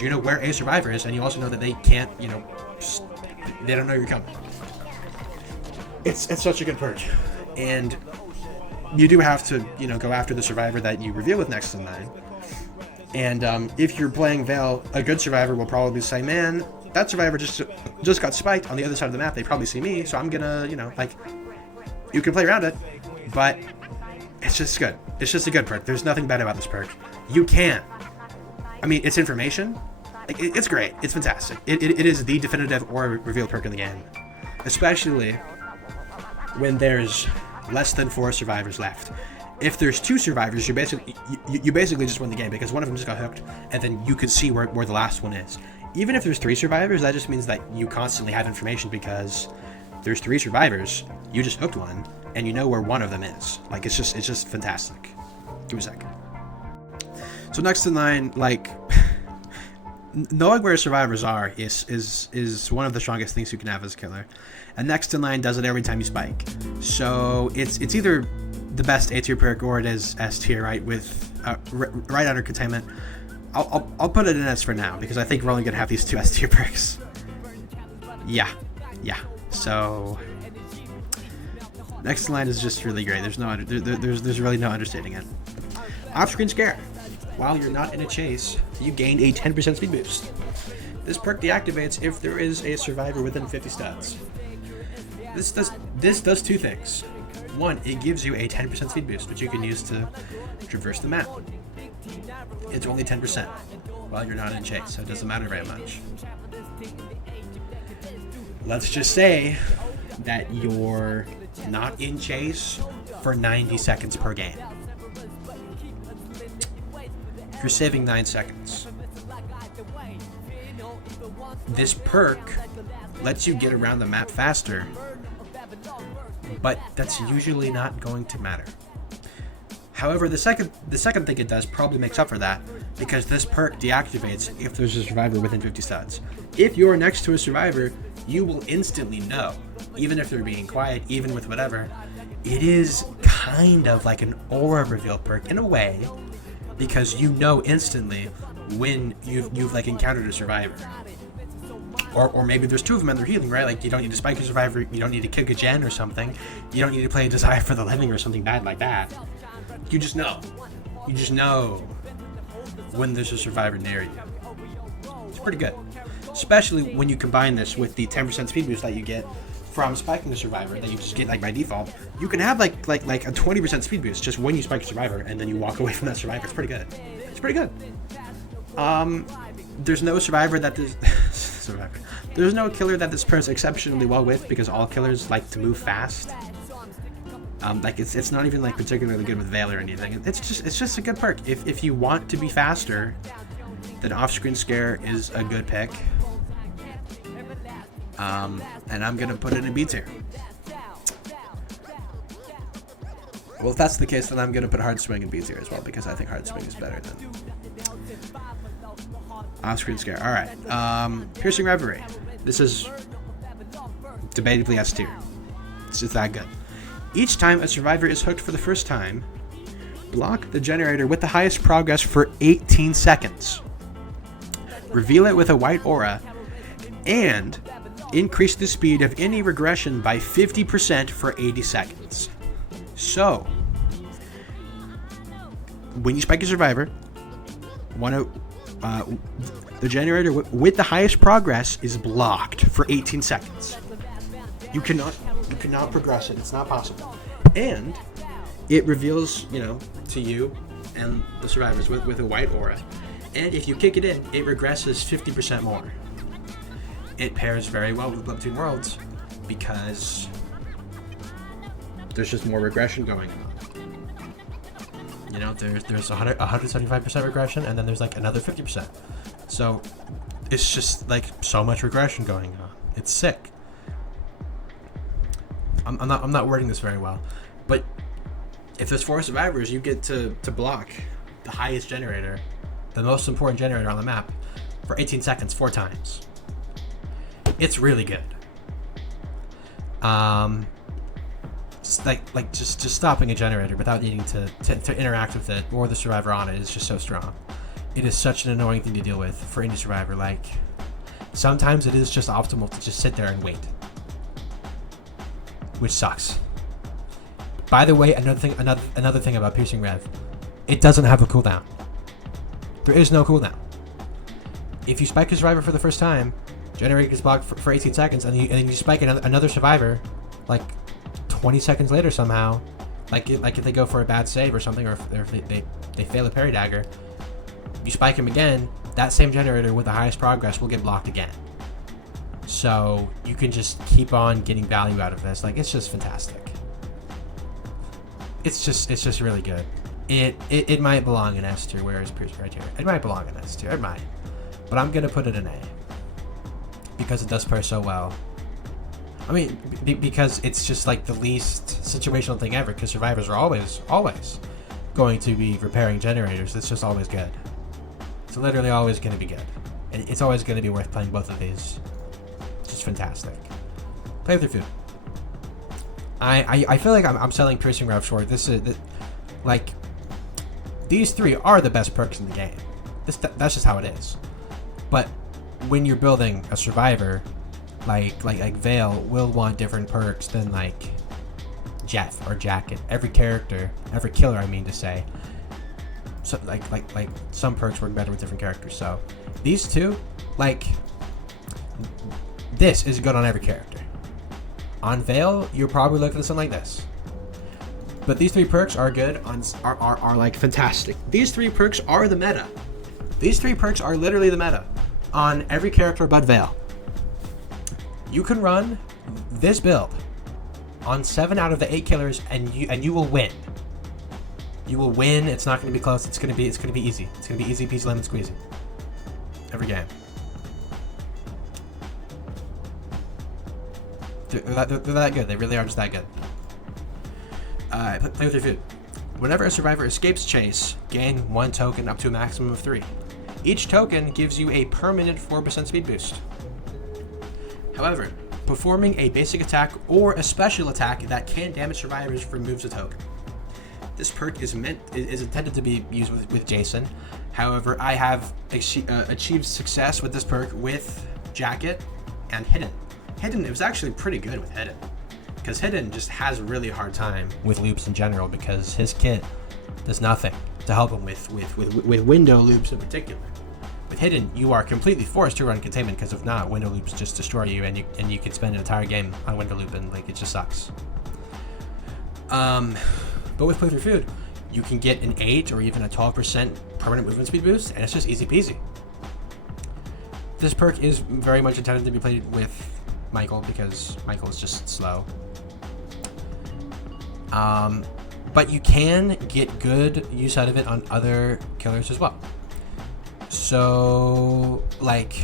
you know where a survivor is, and you also know that they can't, you know, they don't know you're coming. It's such a good perk. And you do have to, you know, go after the survivor that you reveal with next in line. And if you're playing Veil, a good survivor will probably say, man, that survivor just got spiked on the other side of the map. They probably see me, so I'm gonna, you know, like, you can play around it, but it's just good. It's just a good perk. There's nothing bad about this perk. You can. I mean, it's information. It's great. It's fantastic. It is the definitive aura reveal perk in the game, especially when there's less than 4 survivors left. If there's 2 survivors, you basically just win the game, because one of them just got hooked, and then you could see where the last one is. Even if there's 3 survivors, that just means that you constantly have information, because there's 3 survivors, you just hooked one, and you know where one of them is. Like, it's just fantastic. Give me a second. So next in line, like, knowing where survivors are is one of the strongest things you can have as a killer. And next in line does it every time you spike. So it's either the best A tier perk or it is S tier, right? With right under containment. I'll put it in S for now, because I think we're only gonna have these 2 S tier perks. Yeah. So next in line is just really great. There's really no understating it. Off-screen scare. While you're not in a chase, you gain a 10% speed boost. This perk deactivates if there is a survivor within 50 stats. This does 2 things. 1, it gives you a 10% speed boost, which you can use to traverse the map. It's only 10% while you're not in chase, so it doesn't matter very much. Let's just say that you're not in chase for 90 seconds per game. You're saving 9 seconds. This perk lets you get around the map faster, but that's usually not going to matter. However, the second thing it does probably makes up for that, because this perk deactivates if there's a survivor within 50 stats. If you're next to a survivor, you will instantly know, even if they're being quiet, even with whatever. It is kind of like an aura reveal perk in a way, because you know instantly when you've like encountered a survivor. Or maybe there's 2 of them and they're healing, right? Like, you don't need to spike a survivor, you don't need to kick a gen or something, you don't need to play a Desire for the Living or something bad like that. You just know. You just know when there's a survivor near you. It's pretty good. Especially when you combine this with the 10% speed boost that you get from spiking a survivor that you just get like by default, you can have like a 20% speed boost just when you spike a survivor and then you walk away from that survivor. It's pretty good. It's pretty good. There's no survivor that this there's no killer that this pairs exceptionally well with, because all killers like to move fast. Like it's not even like particularly good with Veil or anything. It's just a good perk. If you want to be faster, then Off-Screen Scare is a good pick. And I'm gonna put it in B tier. Well, if that's the case, then I'm gonna put Hard Swing in B tier as well, because I think Hard Swing is better than Off-Screen Scare. All right, Piercing Reverie. This is debatably S tier. It's just that good. Each time a survivor is hooked for the first time, block the generator with the highest progress for 18 seconds. Reveal it with a white aura, and increase the speed of any regression by 50% for 80 seconds. So, when you spike a survivor, the generator with the highest progress is blocked for 18 seconds. You cannot progress it. It's not possible. And it reveals, to you and the survivors with a white aura. And if you kick it in, it regresses 50% more. It pairs very well with Blood Between Worlds because there's just more regression going on. There's 175% regression, and then there's like another 50%. So it's just like so much regression going on. It's sick. I'm not wording this very well, but if there's 4 survivors, you get to block the highest generator, the most important generator on the map, for 18 seconds 4 times. It's really good. Just stopping a generator without needing to interact with it or the survivor on it is just so strong. It is such an annoying thing to deal with for any survivor. Like, sometimes it is just optimal to just sit there and wait, which sucks. By the way, another thing about Piercing Rev, it doesn't have a cooldown. There is no cooldown. If you spike a survivor for the first time, generator gets blocked for 18 seconds, and then you spike another survivor like 20 seconds later somehow, like if they go for a bad save or something, or if they fail a parry dagger, you spike him again, that same generator with the highest progress will get blocked again. So you can just keep on getting value out of this. Like, it's just fantastic. It's just really good. It might belong in S tier. Where is Pierce right here? It might belong in S tier. It might, but I'm gonna put it in A because it does pair so well. I mean, because it's just like the least situational thing ever. Because survivors are always going to be repairing generators. It's just always good. It's literally always going to be good, and it's always going to be worth playing both of these. Just fantastic. Play with your food. I feel like I'm selling Piercing Rev short. Like, these 3 are the best perks in the game. That's just how it is. But when you're building a survivor, like Veil will want different perks than like Jet or Jacket. Every killer, I mean to say. So like some perks work better with different characters. So these 2, like, this is good on every character. On Veil, you're probably looking at something like this. But these 3 perks are good are like fantastic. These 3 perks are the meta. These 3 perks are literally the meta on every character but Veil. You can run this build on 7 out of the 8 killers, and you will win. You will win. It's not going to be close. It's going to be easy. It's going to be easy peasy lemon squeezy every game. They're that good. They really are just that good. Play with your food. Whenever a survivor escapes chase, gain 1 token up to a maximum of 3. Each token gives you a permanent 4% speed boost. However, performing a basic attack or a special attack that can damage survivors removes a token. This perk is intended to be used with Jason. However, I have achieved success with this perk with Jacket and Hidden. Hidden, it was actually pretty good with Hidden, because Hidden just has a really hard time with loops in general, because his kit does nothing to help him with window loops in particular. With hidden, you are completely forced to run containment, because if not, window loops just destroy you, and you could spend an entire game on window loop, and like it just sucks. But with Play Through Food, you can get an 8 or even a 12% permanent movement speed boost, and it's just easy peasy. This perk is very much intended to be played with Michael, because Michael is just slow. But you can get good use out of it on other killers as well. So, like,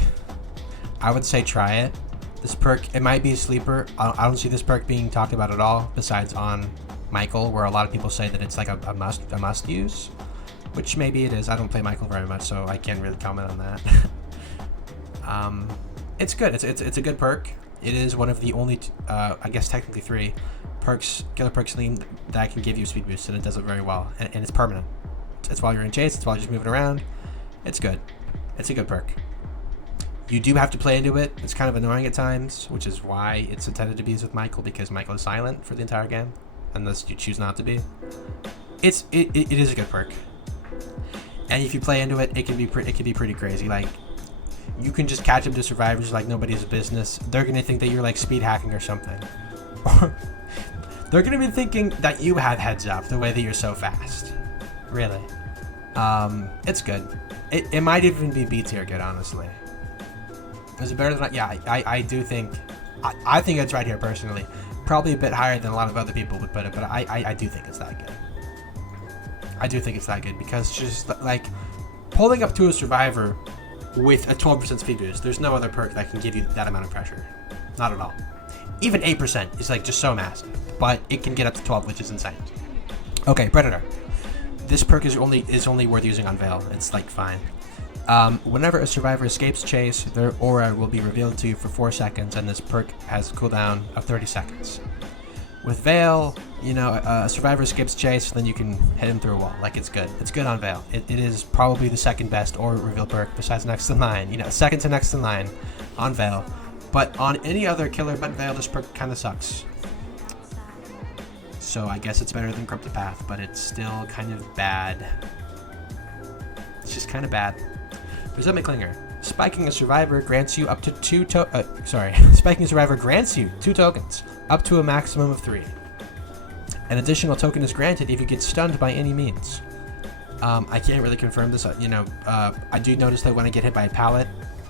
I would say try it. This perk, it might be a sleeper. I don't see this perk being talked about at all, besides on Michael, where a lot of people say that it's like a must use, which maybe it is. I don't play Michael very much, so I can't really comment on that. It's good. It's a good perk. It is one of the only, I guess technically 3 perks, killer perks that can give you a speed boost, and it does it very well, and it's permanent. It's while you're in chase. It's while you're just moving around. It's good. It's a good perk. You do have to play into it. It's kind of annoying at times, which is why it's intended to be used with Michael, because Michael is silent for the entire game, unless you choose not to be. It is a good perk, and if you play into it, it can be pretty crazy. Like, you can just catch up to survivors like nobody's business. They're gonna think that you're like speed hacking or something, or they're gonna be thinking that you have heads up the way that you're so fast. Really, it's good. It might even be B tier good, honestly. Is it better than? Yeah, I do think. I think it's right here personally. Probably a bit higher than a lot of other people would put it, but I do think it's that good. I do think it's that good, because just like pulling up to a survivor with a 12% speed boost, there's no other perk that can give you that amount of pressure. Not at all. Even 8% is like just so massive, but it can get up to 12, which is insane. Okay, Predator. This perk is only worth using on Veil. It's like fine. Whenever a survivor escapes chase, their aura will be revealed to you for 4 seconds, and this perk has a cooldown of 30 seconds. With Veil, you know, a survivor escapes chase, then you can hit him through a wall. Like, it's good. It's good on Veil. It is probably the second best aura reveal perk besides Next in Line. You know, second to Next in Line on Veil. But on any other killer but Veil, this perk kind of sucks. So I guess it's better than Corrupted Path, but it's still kind of bad. It's just kind of bad. Resentment Clinger. Spiking a survivor grants you up to 2 Spiking a survivor grants you 2 tokens, up to a maximum of 3. An additional token is granted if you get stunned by any means. I can't really confirm this. I do notice that when I get hit by a pallet,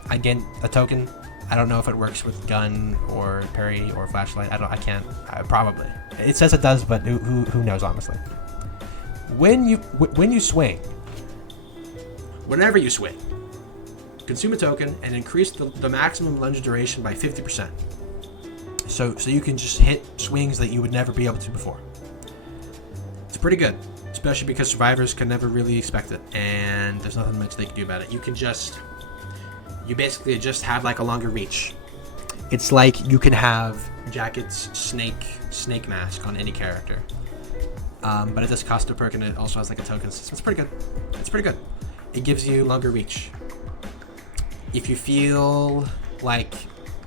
I gain a token. I don't know if it works with gun or parry or flashlight. I can't. Probably. It says it does, but who knows, honestly. When you swing, whenever you swing, consume a token and increase the maximum lunge duration by 50%. So you can just hit swings that you would never be able to before. It's pretty good, especially because survivors can never really expect it, and there's nothing much they can do about it. You basically just have like a longer reach. It's like you can have Jacket's snake mask on any character, but it does cost a perk, and it also has like a token system. It's pretty good. It's pretty good. It gives you longer reach. If you feel like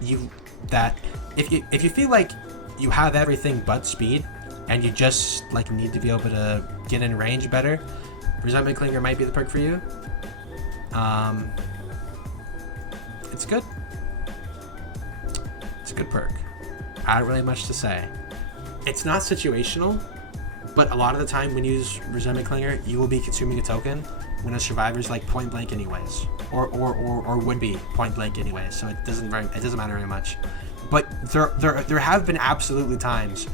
if you feel like you have everything but speed, and you just like need to be able to get in range better, Resentment Clinger might be the perk for you. It's good. It's a good perk. I don't really have much to say. It's not situational, but a lot of the time when you use Resentment Clinger, you will be consuming a token when a survivor's like point blank anyways, or would be point blank anyways. So it doesn't matter very much. But there have been absolutely times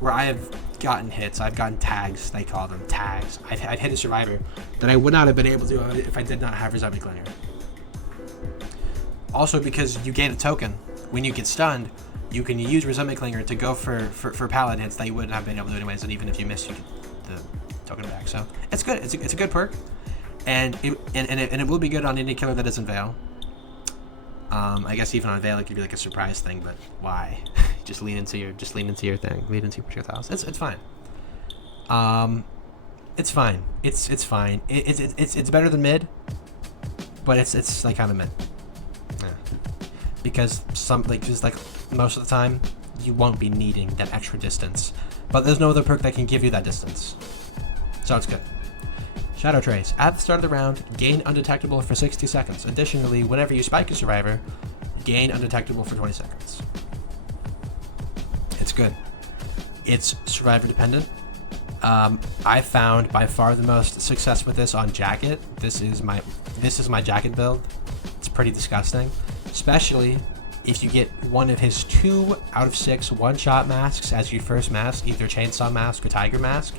where I have gotten hits. I've gotten tags. They call them tags. I've hit a survivor that I would not have been able to if I did not have Resentment Clinger. Also, because you gain a token when you get stunned, you can use Resentment Clinger to go for pallet hits that you wouldn't have been able to do anyways, and even if you miss, you get the token back. So it's good. It's a good perk, and it will be good on any killer that isn't Veil. I guess even on Veil it could be like a surprise thing, but why? just lean into your thing. Lean into your projectiles. It's fine. It's fine. It's fine. It's better than mid, but it's like kind of mid. Yeah. Because most of the time you won't be needing that extra distance, but there's no other perk that can give you that distance, so it's good. Shadow Trace. At the start of the round, gain undetectable for 60 seconds. Additionally, whenever you spike a survivor, gain undetectable for 20 seconds. It's good. It's survivor dependent. I found by far the most success with this on Jacket. This is my Jacket build. It's pretty disgusting, especially if you get one of his 2 out of 6 one-shot masks as your first mask, either Chainsaw Mask or Tiger Mask,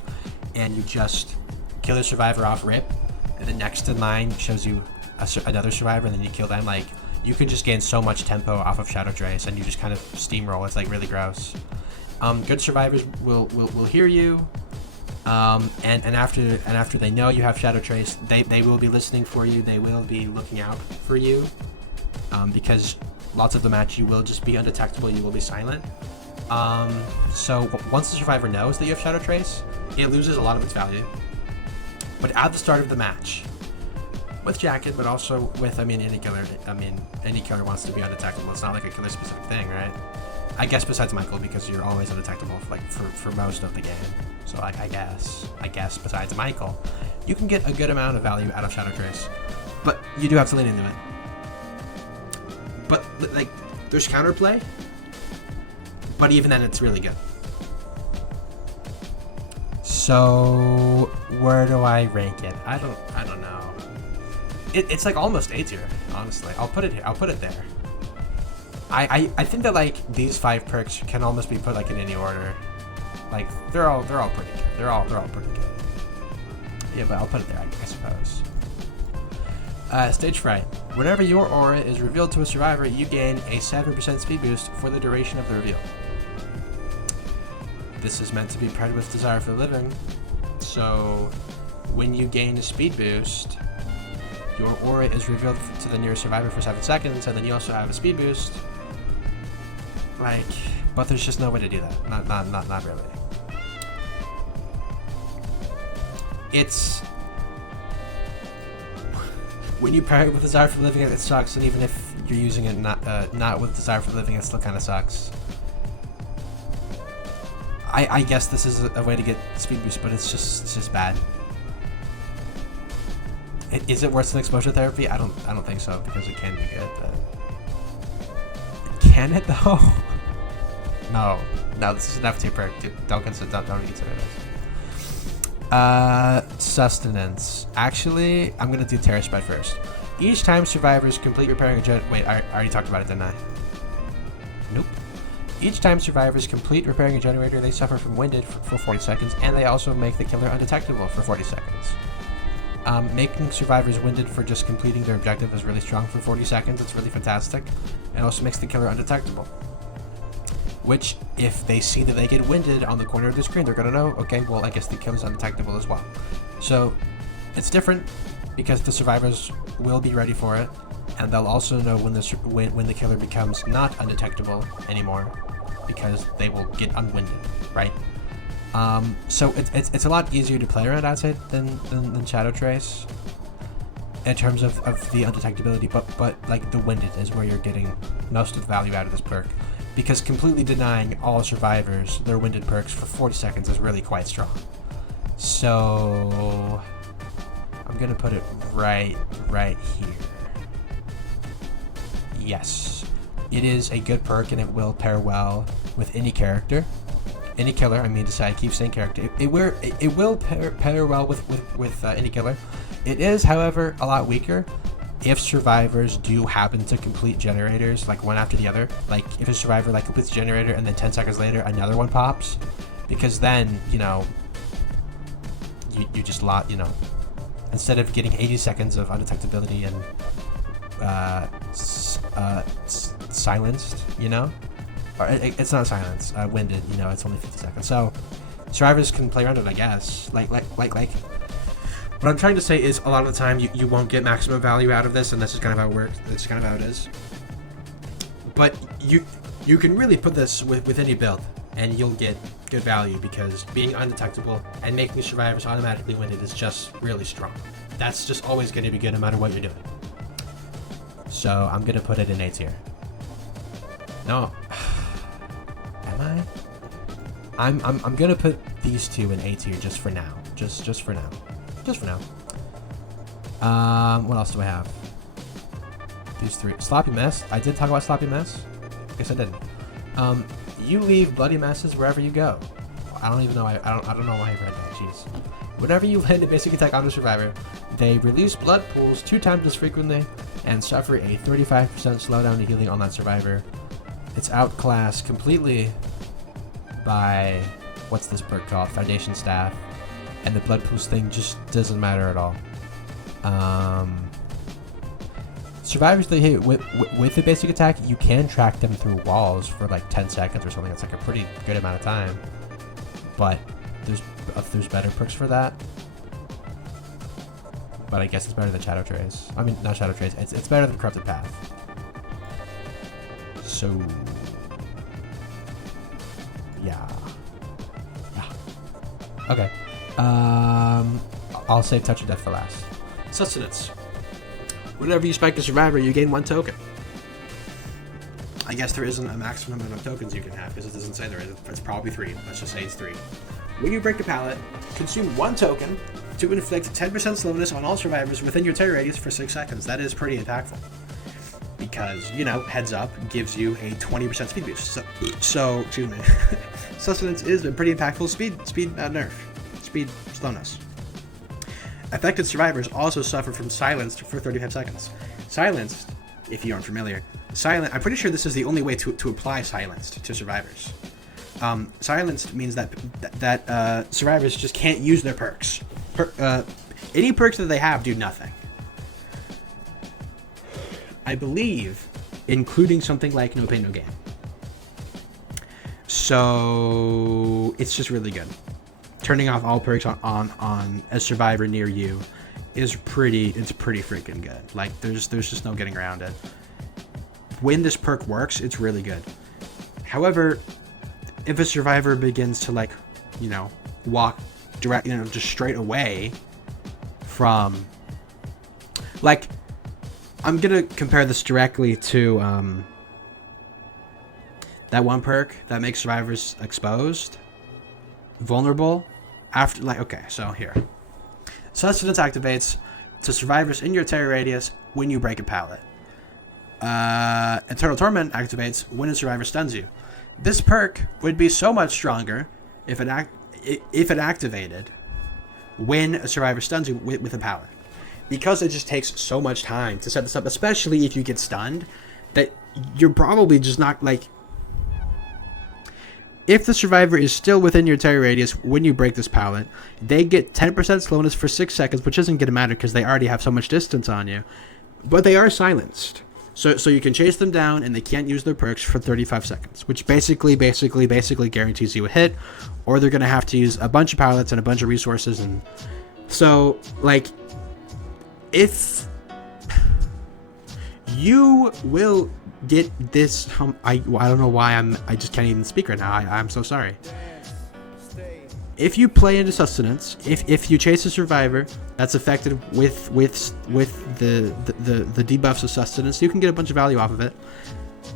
and you just kill the survivor off rip, and then next to mine shows you another survivor, and then you kill them. Like, you can just gain so much tempo off of Shadow Trace, and you just kind of steamroll. It's like really gross. Good survivors will hear you, and after they know you have Shadow Trace, they will be listening for you. They will be looking out for you, because lots of the match you will just be undetectable. You will be silent. So once the survivor knows that you have Shadow Trace, it loses a lot of its value. But at the start of the match, with Jacket, but also with, any killer wants to be undetectable. It's not like a killer specific thing, right? I guess besides Michael, because you're always undetectable for most of the game. So I guess besides Michael, you can get a good amount of value out of Shadow Trace, but you do have to lean into it. But like, there's counterplay, but even then, it's really good. So where do I rank it? I don't know. It's like almost A tier, honestly. I'll put it here. I'll put it there. I think that like these 5 perks can almost be put like in any order. Like they're all pretty good. They're all pretty good. Yeah, but I'll put it there, I suppose. Stage Fright. Whenever your aura is revealed to a survivor, you gain a 7% speed boost for the duration of the reveal. This is meant to be paired with Desire for Living, so when you gain a speed boost, your aura is revealed to the nearest survivor for 7 seconds, and then you also have a speed boost. Like, but there's just no way to do that. Not really. It's when you pair it with Desire for Living, it sucks, and even if you're using it not with Desire for Living, it still kind of sucks. I guess this is a way to get speed boost, but it's just bad. Is it worse than exposure therapy? I don't think so, because it can be good. But can it though? No, this is an F tier perk. Don't consider this. Sustenance. Actually, I'm gonna do Terror Sped first. Each time survivors complete repairing a generator. Wait, I already talked about it, didn't I? Nope. Each time survivors complete repairing a generator, they suffer from winded for 40 seconds, and they also make the killer undetectable for 40 seconds. Making survivors winded for just completing their objective is really strong for 40 seconds. It's really fantastic. It also makes the killer undetectable. Which, if they see that they get winded on the corner of the screen, they're gonna know, okay, well, I guess the killer's undetectable as well. So, it's different because the survivors will be ready for it, and they'll also know when the killer becomes not undetectable anymore, because they will get unwinded, right? So it's a lot easier to play around, I'd say, than Shadow Trace in terms of the undetectability, but like the winded is where you're getting most of the value out of this perk, because completely denying all survivors their winded perks for 40 seconds is really quite strong. So I'm gonna put it right here. Yes, it is a good perk, and it will pair well with any character. Any killer, I keep saying character. It will pair well with any killer. It is, however, a lot weaker if survivors do happen to complete generators, like one after the other. Like if a survivor like completes a generator and then 10 seconds later another one pops, because then you just instead of getting 80 seconds of undetectability and silenced, or it's not silence, winded, it's only 50 seconds. So survivors can play around it, I guess. Like what I'm trying to say is, a lot of the time you won't get maximum value out of this, and this is kind of how it works. This is kind of how it is. But you can really put this with any build, and you'll get good value, because being undetectable and making survivors automatically winded is just really strong. That's just always going to be good no matter what you're doing. So I'm going to put it in A tier. No. Am I? I'm gonna put these two in A tier just for now. Just for now. What else do I have? These three. Sloppy mess. I did talk about sloppy mess. Guess I didn't. You leave bloody messes wherever you go. I don't even know. I don't know why I read that. Jeez. Whenever you land a basic attack on a survivor, they release blood pools 2 times as frequently and suffer a 35% slowdown to healing on that survivor. It's outclassed completely by what's this perk called? Foundation Staff, and the blood pools thing just doesn't matter at all. Survivors that hit with the basic attack, you can track them through walls for like 10 seconds or something. It's like a pretty good amount of time. But there's better perks for that. But I guess it's better than Shadow Trace. I mean, not Shadow Trace. It's better than Corrupted Path. So yeah. Okay. I'll save Touch of Death for last. Sustenance. Whenever you spike a survivor, you gain 1 token. I guess there isn't a maximum amount of tokens you can have because it doesn't say there is. It's probably 3. Let's just say it's 3. When you break a pallet, consume 1 token to inflict 10% slowness on all survivors within your terror radius for 6 seconds. That is pretty impactful. Because, you know, heads up gives you a 20% speed boost. So excuse me. Sustenance is a pretty impactful speed nerf. Speed slowness. Affected survivors also suffer from silenced for 35 seconds. Silenced, if you aren't familiar, I'm pretty sure this is the only way to apply silenced to survivors. Silenced means that survivors just can't use their perks. Any perks that they have do nothing. I believe, including something like No Pain No Gain. So it's just really good. Turning off all perks on a survivor near you is pretty freaking good. Like there's just no getting around it. When this perk works, it's really good. However, if a survivor begins to like, you know, walk direct, you know, just straight away from, like, I'm gonna compare this directly to that one perk that makes survivors exposed, vulnerable. After, like, okay, so here. Sustenance activates to survivors in your terror radius when you break a pallet. Eternal Torment activates when a survivor stuns you. This perk would be so much stronger if it activated when a survivor stuns you with a pallet. Because it just takes so much time to set this up, especially if you get stunned, that you're probably just not, like... If the survivor is still within your terror radius when you break this pallet, they get 10% slowness for 6 seconds, which isn't going to matter because they already have so much distance on you. But they are silenced. So you can chase them down and they can't use their perks for 35 seconds, which basically guarantees you a hit, or they're going to have to use a bunch of pallets and a bunch of resources. And so, like, if you will get this, I don't know why I just can't even speak right now. I'm so sorry. If you play into Sustenance, if you chase a survivor that's affected with the debuffs of Sustenance, you can get a bunch of value off of it.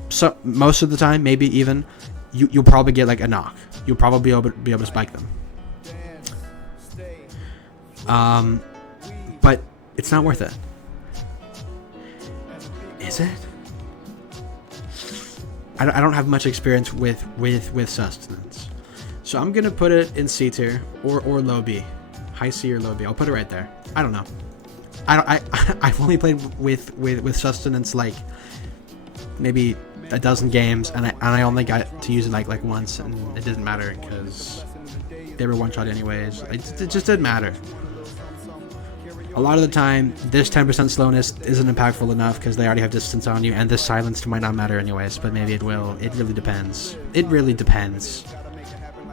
So most of the time, maybe even you'll probably get like a knock. You'll probably be able to spike them. But it's not worth it. Is it? I don't have much experience with Sustenance. So I'm gonna put it in C tier or low B, high C or low B. I'll put it right there. I don't know. I've only played with Sustenance like maybe a dozen games, and I only got to use it like once, and it didn't matter because they were one shot anyways. It just didn't matter. A lot of the time, this 10% slowness isn't impactful enough because they already have distance on you, and this silence might not matter anyways, but maybe it will. It really depends. It really depends.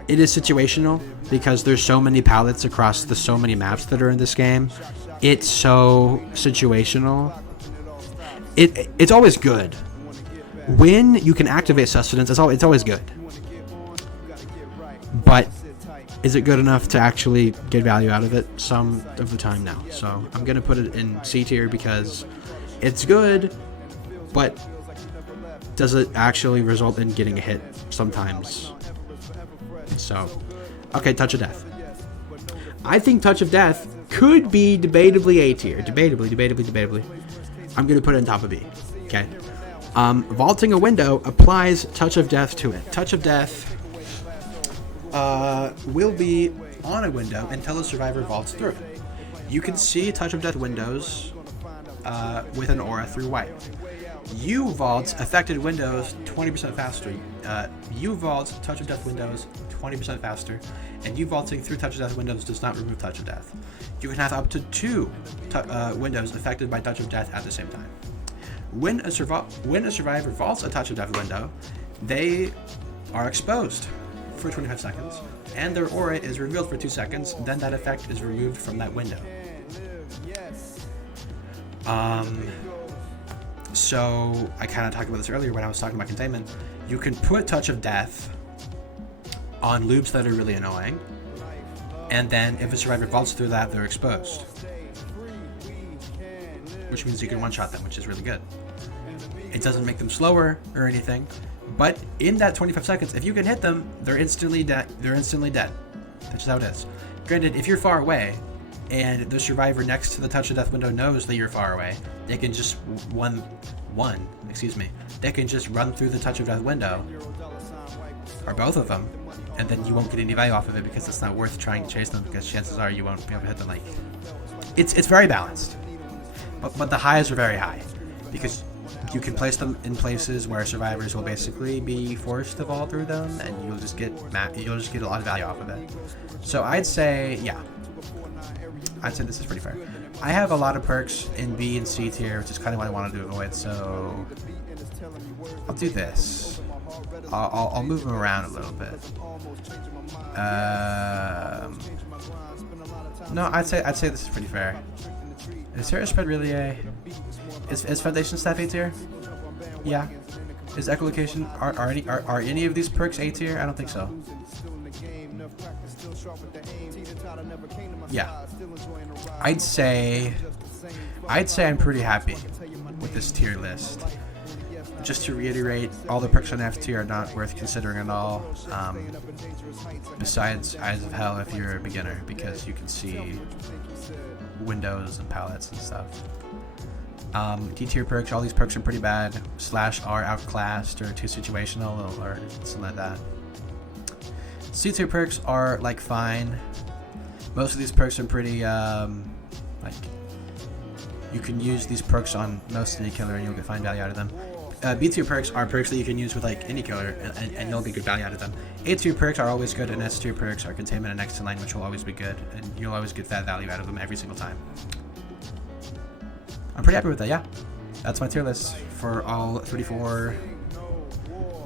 It is situational because there's so many pallets across the so many maps that are in this game. It's so situational. It's always good. When you can activate Sustenance, it's always good. But is it good enough to actually get value out of it? Some of the time, no. So I'm going to put it in C tier because it's good, but does it actually result in getting a hit sometimes? So, okay, Touch of Death. I think Touch of Death could be debatably A tier. Debatably. I'm going to put it on top of B. Okay. Vaulting a window applies Touch of Death to it. Touch of Death will be on a window until the survivor vaults through it. You can see Touch of Death windows with an aura through white. You vault affected windows 20% faster. You vault Touch of Death windows 20% faster, and you vaulting through Touch of Death windows does not remove Touch of Death. You can have up to 2 windows affected by Touch of Death at the same time. When a survivor vaults a Touch of Death window, they are exposed for 25 seconds, and their aura is revealed for 2 seconds, then that effect is removed from that window. So I kind of talked about this earlier when I was talking about containment. You can put Touch of Death on loops that are really annoying, and then if a survivor vaults through that, they're exposed, which means you can one-shot them, which is really good. It doesn't make them slower or anything, but in that 25 seconds, if you can hit them, they're instantly dead. That's just how it is. Granted, if you're far away and the survivor next to the Touch of Death window knows that you're far away, they can just they can just run through the Touch of Death window, or both of them, and then you won't get any value off of it because it's not worth trying to chase them, because chances are you won't be able to hit them. Like, it's very balanced, but the highs are very high because you can place them in places where survivors will basically be forced to fall through them, and you'll just get a lot of value off of it. So I'd say this is pretty fair. I have a lot of perks in B and C tier, which is kind of what I wanted to avoid, so I'll do this. I'll move them around a little bit. No, I'd say this is pretty fair. Is Terror Spread really A? Is Foundation Staff A tier? Yeah. Is Echolocation, are any of these perks A tier? I don't think so. Yeah. I'd say I'm pretty happy with this tier list. Just to reiterate, all the perks on F tier are not worth considering at all. Besides Eyes of Hell if you're a beginner, because you can see windows and palettes and stuff. D tier perks, all these perks are pretty bad. / are outclassed or too situational or something like that. C tier perks are like fine. Most of these perks are pretty like, you can use these perks on most any killer and you'll find value out of them. B tier perks are perks that you can use with like any killer and you'll get good value out of them. A tier perks are always good, and S tier perks are containment and next in line, which will always be good, and you'll always get that value out of them every single time. I'm pretty happy with that, yeah. That's my tier list for all 34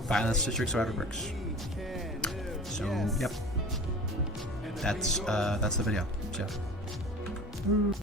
Violence District Survivor perks. So, yep. That's the video. So.